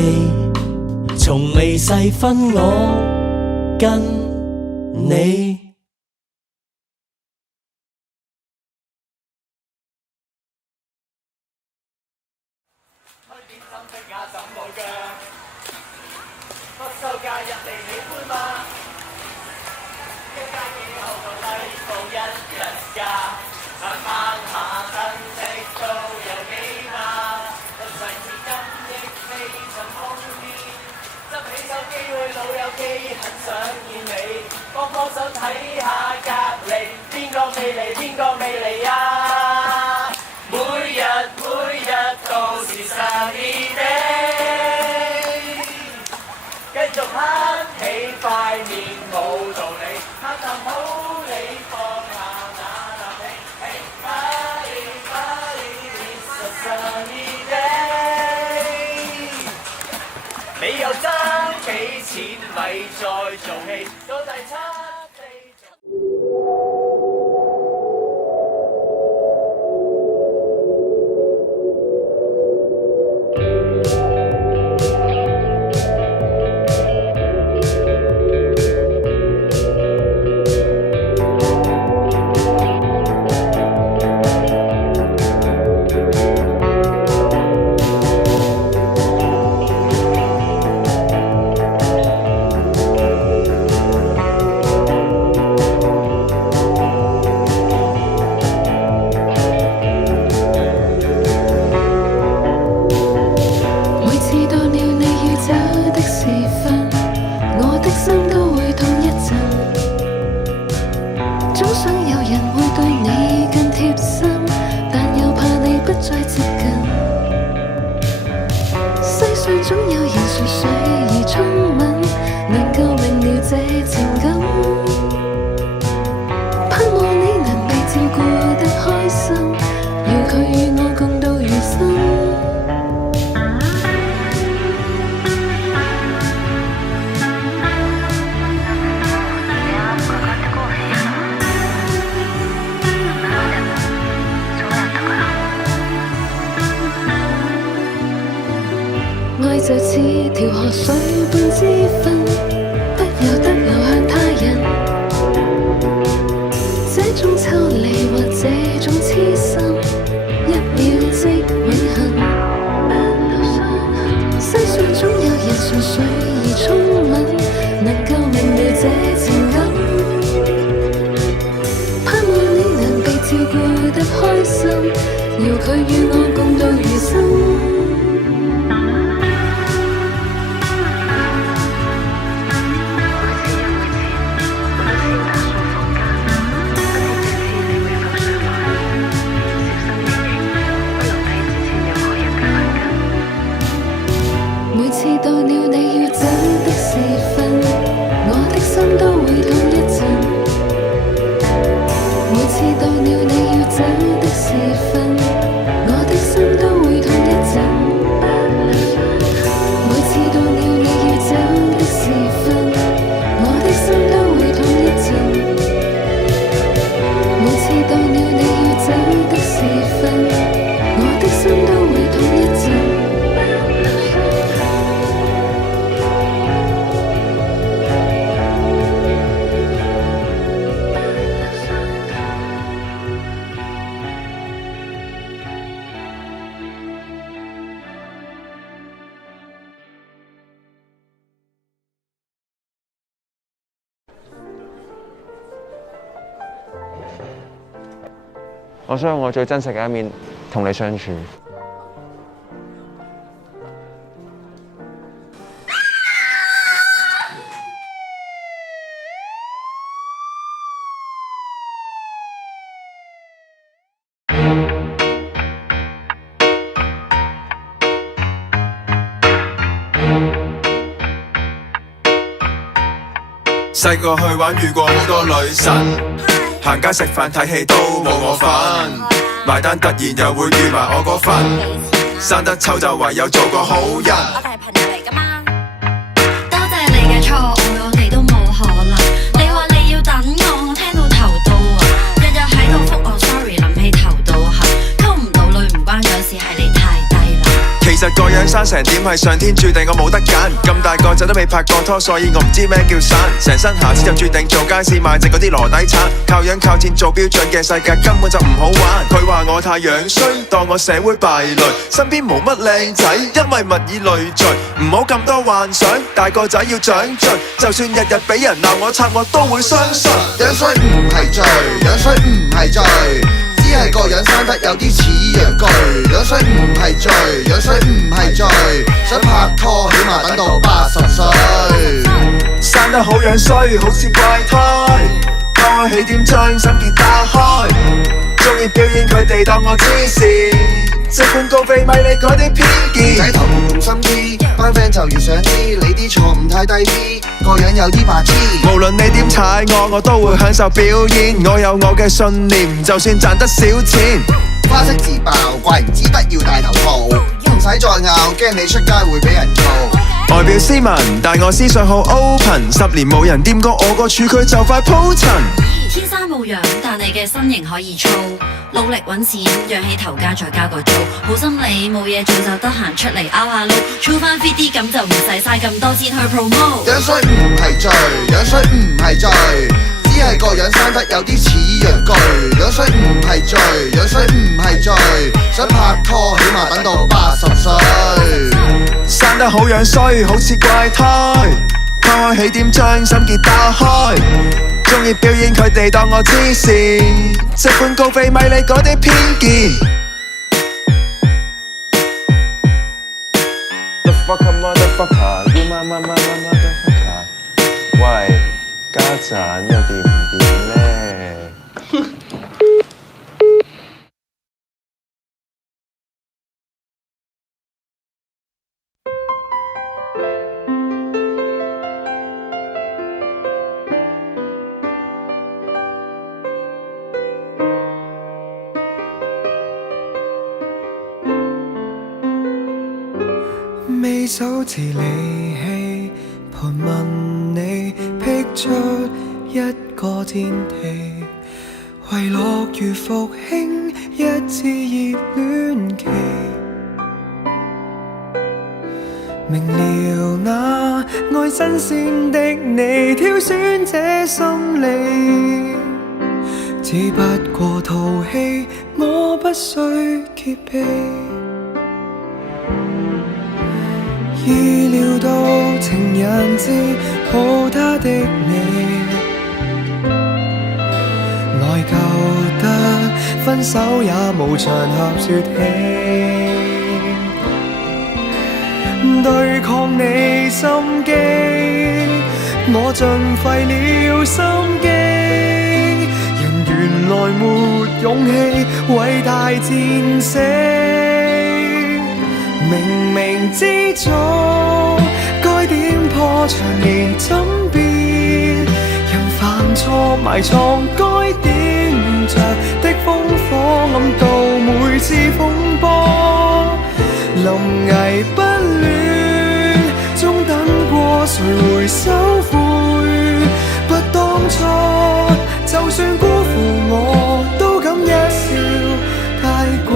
從未細分我跟你。你又爭幾錢咪再做戲，到第7地。條河水般滋分，不由得流向他人。這種抽離或這種痴心，一秒即永恆。世上總有人純粹而聰敏，能夠明了這情感。盼望你能被照顧得開心，要佢與我共度餘生。每次到了你要走的時分，我的心都會痛一陣。每次到了你要走的時分，我的心都會痛一陣。每次到了你要走的時分，我的心都會痛一陣。每次到了你要走的時分，我的心都會痛一陣。我想用我最真實嘅一面同你相處。細個去玩遇過好多女神，行街食飯睇戲都冇我份，埋單突然又會預埋我嗰份，生得醜就唯有做個好人。我哋係朋友嚟㗎嘛，多謝你嘅錯誤，我哋都冇可能。你話你要等我，我聽到頭到啊，日日喺度覆我 sorry， 諗起頭到痕，溝唔到女唔關樣事，係你太低能。其實個樣生成點係上天注定，我冇得揀。咁大個仔都未拍過拖，所以我唔知咩叫散。成身瑕疵就注定做街市賣剩嗰啲籮底橙，靠樣靠錢做標準嘅世界根本就唔好玩。佢話我太樣衰，當我社會敗類，身邊冇乜靚仔，因為物以類聚。唔好咁多幻想，大個仔要長進，就算日日俾人鬧我拆，我都會相信。樣衰唔係罪，樣衰唔係罪，只係個樣生得有啲似陽具。樣衰唔係罪，樣衰唔係罪，想拍拖起碼等到80歲。生得好樣衰，好似怪胎，當我起點將心結打開，鍾意表演佢哋當我黐線，即管高飛咪你嗰啲偏見。仔頭唔用心啲，班 friend 就越想知你啲錯誤太低 B， 個樣有啲白痴。無論你點踩我都會享受表演，我有我嘅信念，就算賺得少錢。花式自爆，怪唔知不要戴頭套，唔使再拗，驚你出街會俾人告。外表斯文，但我思想好 open， 10年冇人掂過我個處，佢就快鋪塵。天生冇樣，但你嘅身形可以操，努力揾錢，養起頭家再交個租。好心你冇嘢做就得閒出嚟拗下路，操翻 fit 啲咁就唔使嘥咁多錢去 promote。樣衰唔係罪，樣衰唔係罪，只係個樣生得有啲似陽具。樣衰唔係罪，樣衰唔係罪，想拍拖起碼等到80歲。生得好樣衰，好似怪胎，拋開起點將心結打開，鍾意表演佢哋當我黐線，即管高飛咪你嗰啲偏見。The fucker motherfucker， you motherfucker， 喂，家陣又掂唔掂呢？未手持利器盤問你，辟出一個天地，為樂與復興一次熱戀期。明了那愛新鮮的你，挑選這心理，只不過淘氣，我不需潔癖。意料到情人節抱他的你，內疚得分手也無場合說起。對抗你心機，我盡費了心機，人原來沒勇氣偉大戰死。明明知早該點破長年枕邊，人犯錯埋藏該點着的烽火，暗度每次風波。臨危不亂，中等過誰會收悔？不當初，就算辜負我，都敢一笑帶過。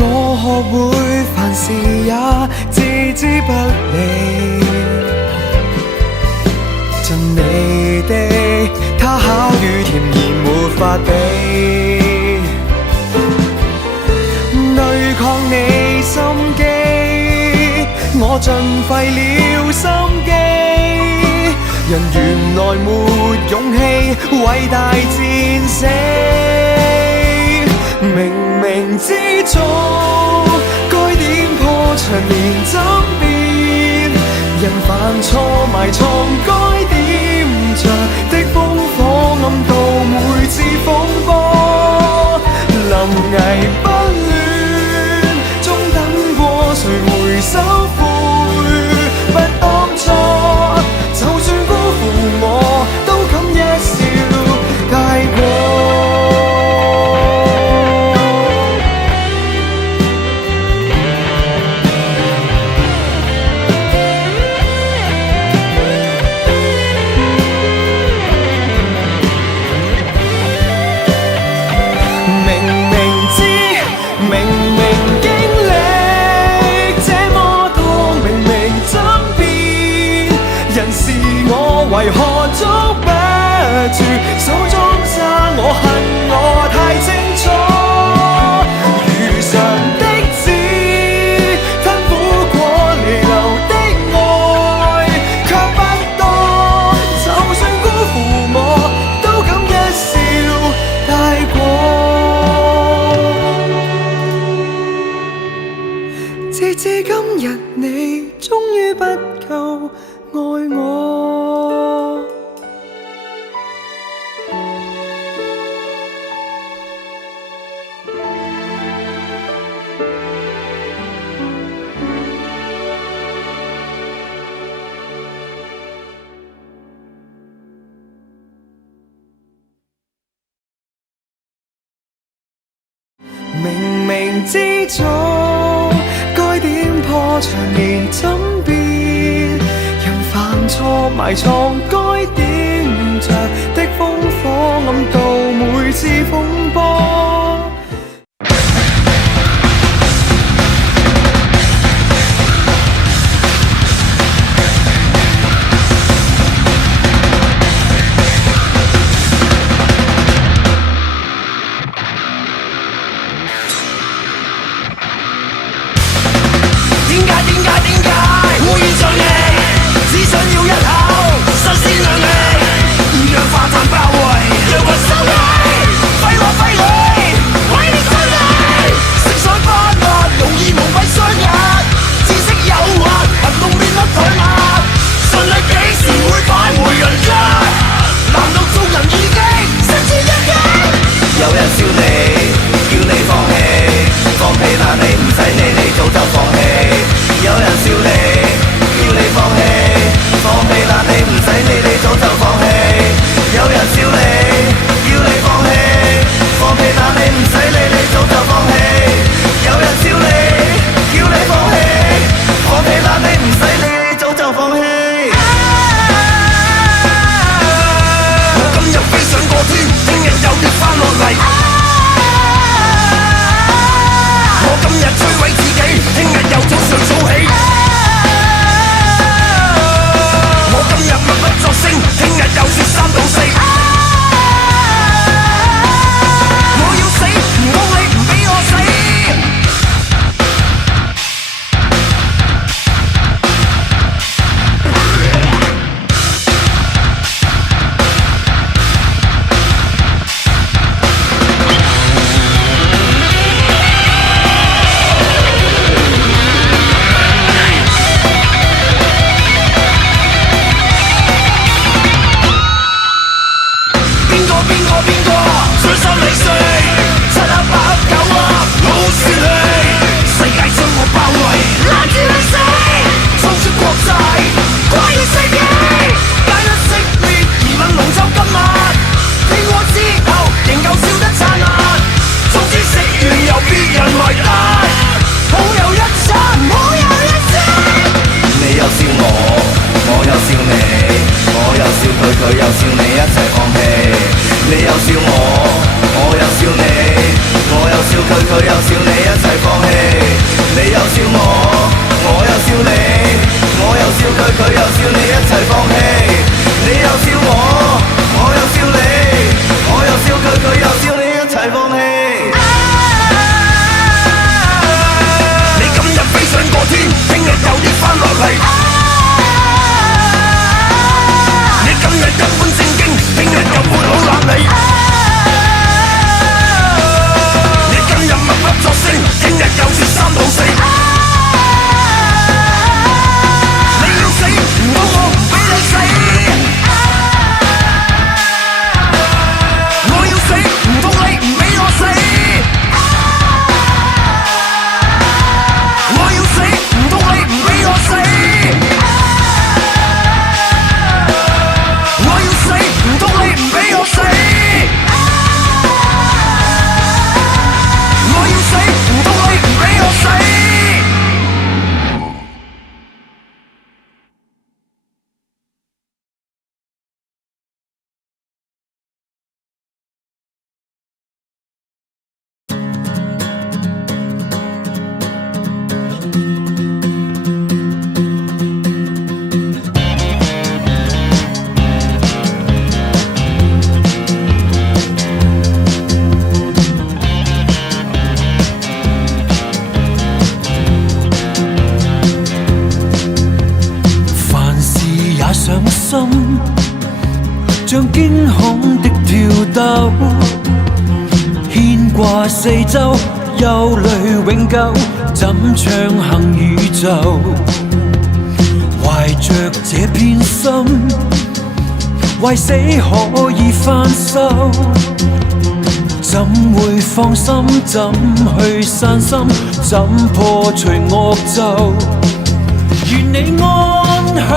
我學會凡事也置之不理，盡你的他巧與甜言沒法比，對抗你心機，我盡費了心機，人原來沒勇氣偉大戰死。明明知早該點破長年枕邊，人犯錯埋藏該點着的烽火，暗度每次風波。臨危不亂，中等過誰會收悔？不當初，就算辜負我，都敢一笑帶過。為何捉不住手中揸我恨我太清楚，如常的知吞苦過離流的愛卻不多，就算辜負我都敢一笑帶過。直至今日你終於不夠愛我。明明知早該點破長年枕邊，人犯錯埋藏該點着的烽火，暗度每次風波。會遇上你，只想要一口新鮮亮氣，唔讓化炭包圍，讓我收你，揮我揮你，為你追你，色彩斑斕，容易蒙蔽雙眼，知識誘惑，行動變得怠慢，信你幾時會返回人間？難道做人已經失之一間？有人笑你，叫你放棄，放棄那你唔使理，你早就放棄。有人笑你，叫你放棄，放棄啦。心，像驚恐的跳竇，牽掛四周，憂慮永久，怎暢行宇宙？懷着這片心，為死可以翻修，怎會放心？怎去散心？怎破除惡咒？願你安享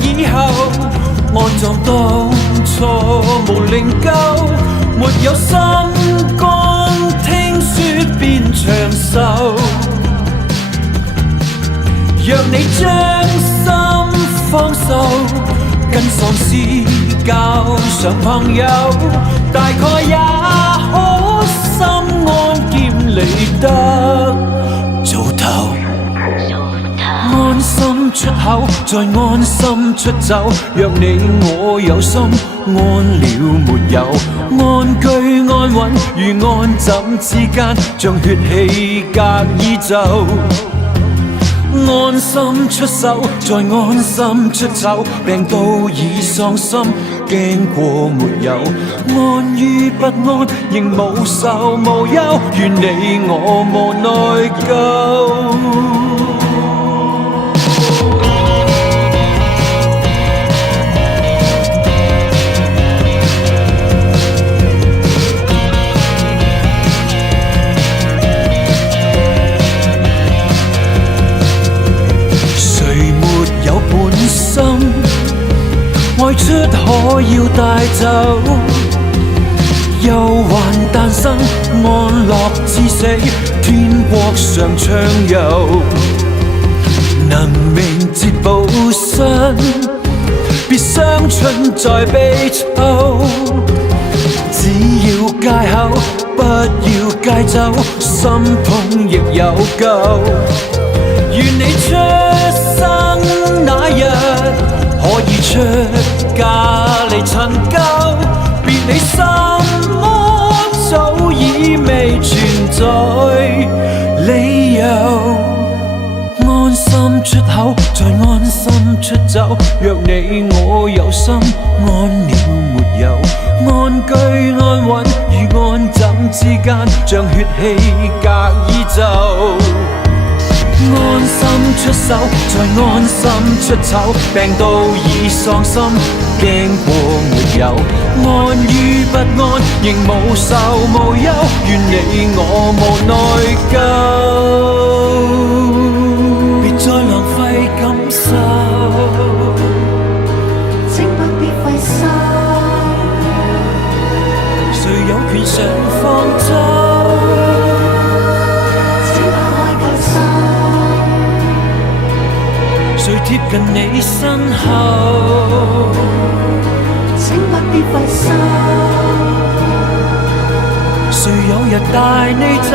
以後，安葬當初無靈柩，沒有心肝，聽說變長壽。若你將心放手，跟喪屍交上朋友，大概也好心安兼理得做頭。安心出口，再安心出走。若你我有心，安了沒有？安居安穩與安枕之間，像血氣隔衣袖。安心出手，再安心出走。病到已喪心，驚過沒有？安於不安，仍無愁無憂。願你我無內疚。愛出可要帶走，憂患誕生，安樂至死，天國上暢遊。能明哲保身，別傷春再悲秋。只要戒口，不要戒酒，心痛亦有救。願你出生那日，可以出嫁嚟尋舊，別理什麼早已未存在理由。安心出口，再安心出走。若你我有心，安了沒有？安居安穩與安枕之間，像血氣隔衣袖。安心出手，再安心出走。病到已喪心，驚過沒有？安於不安，仍無愁無憂。願你我無內疚，別再浪費感受，請不必費心。誰有權上方舟？誰貼近你身後？請不必費心。誰有日帶你走？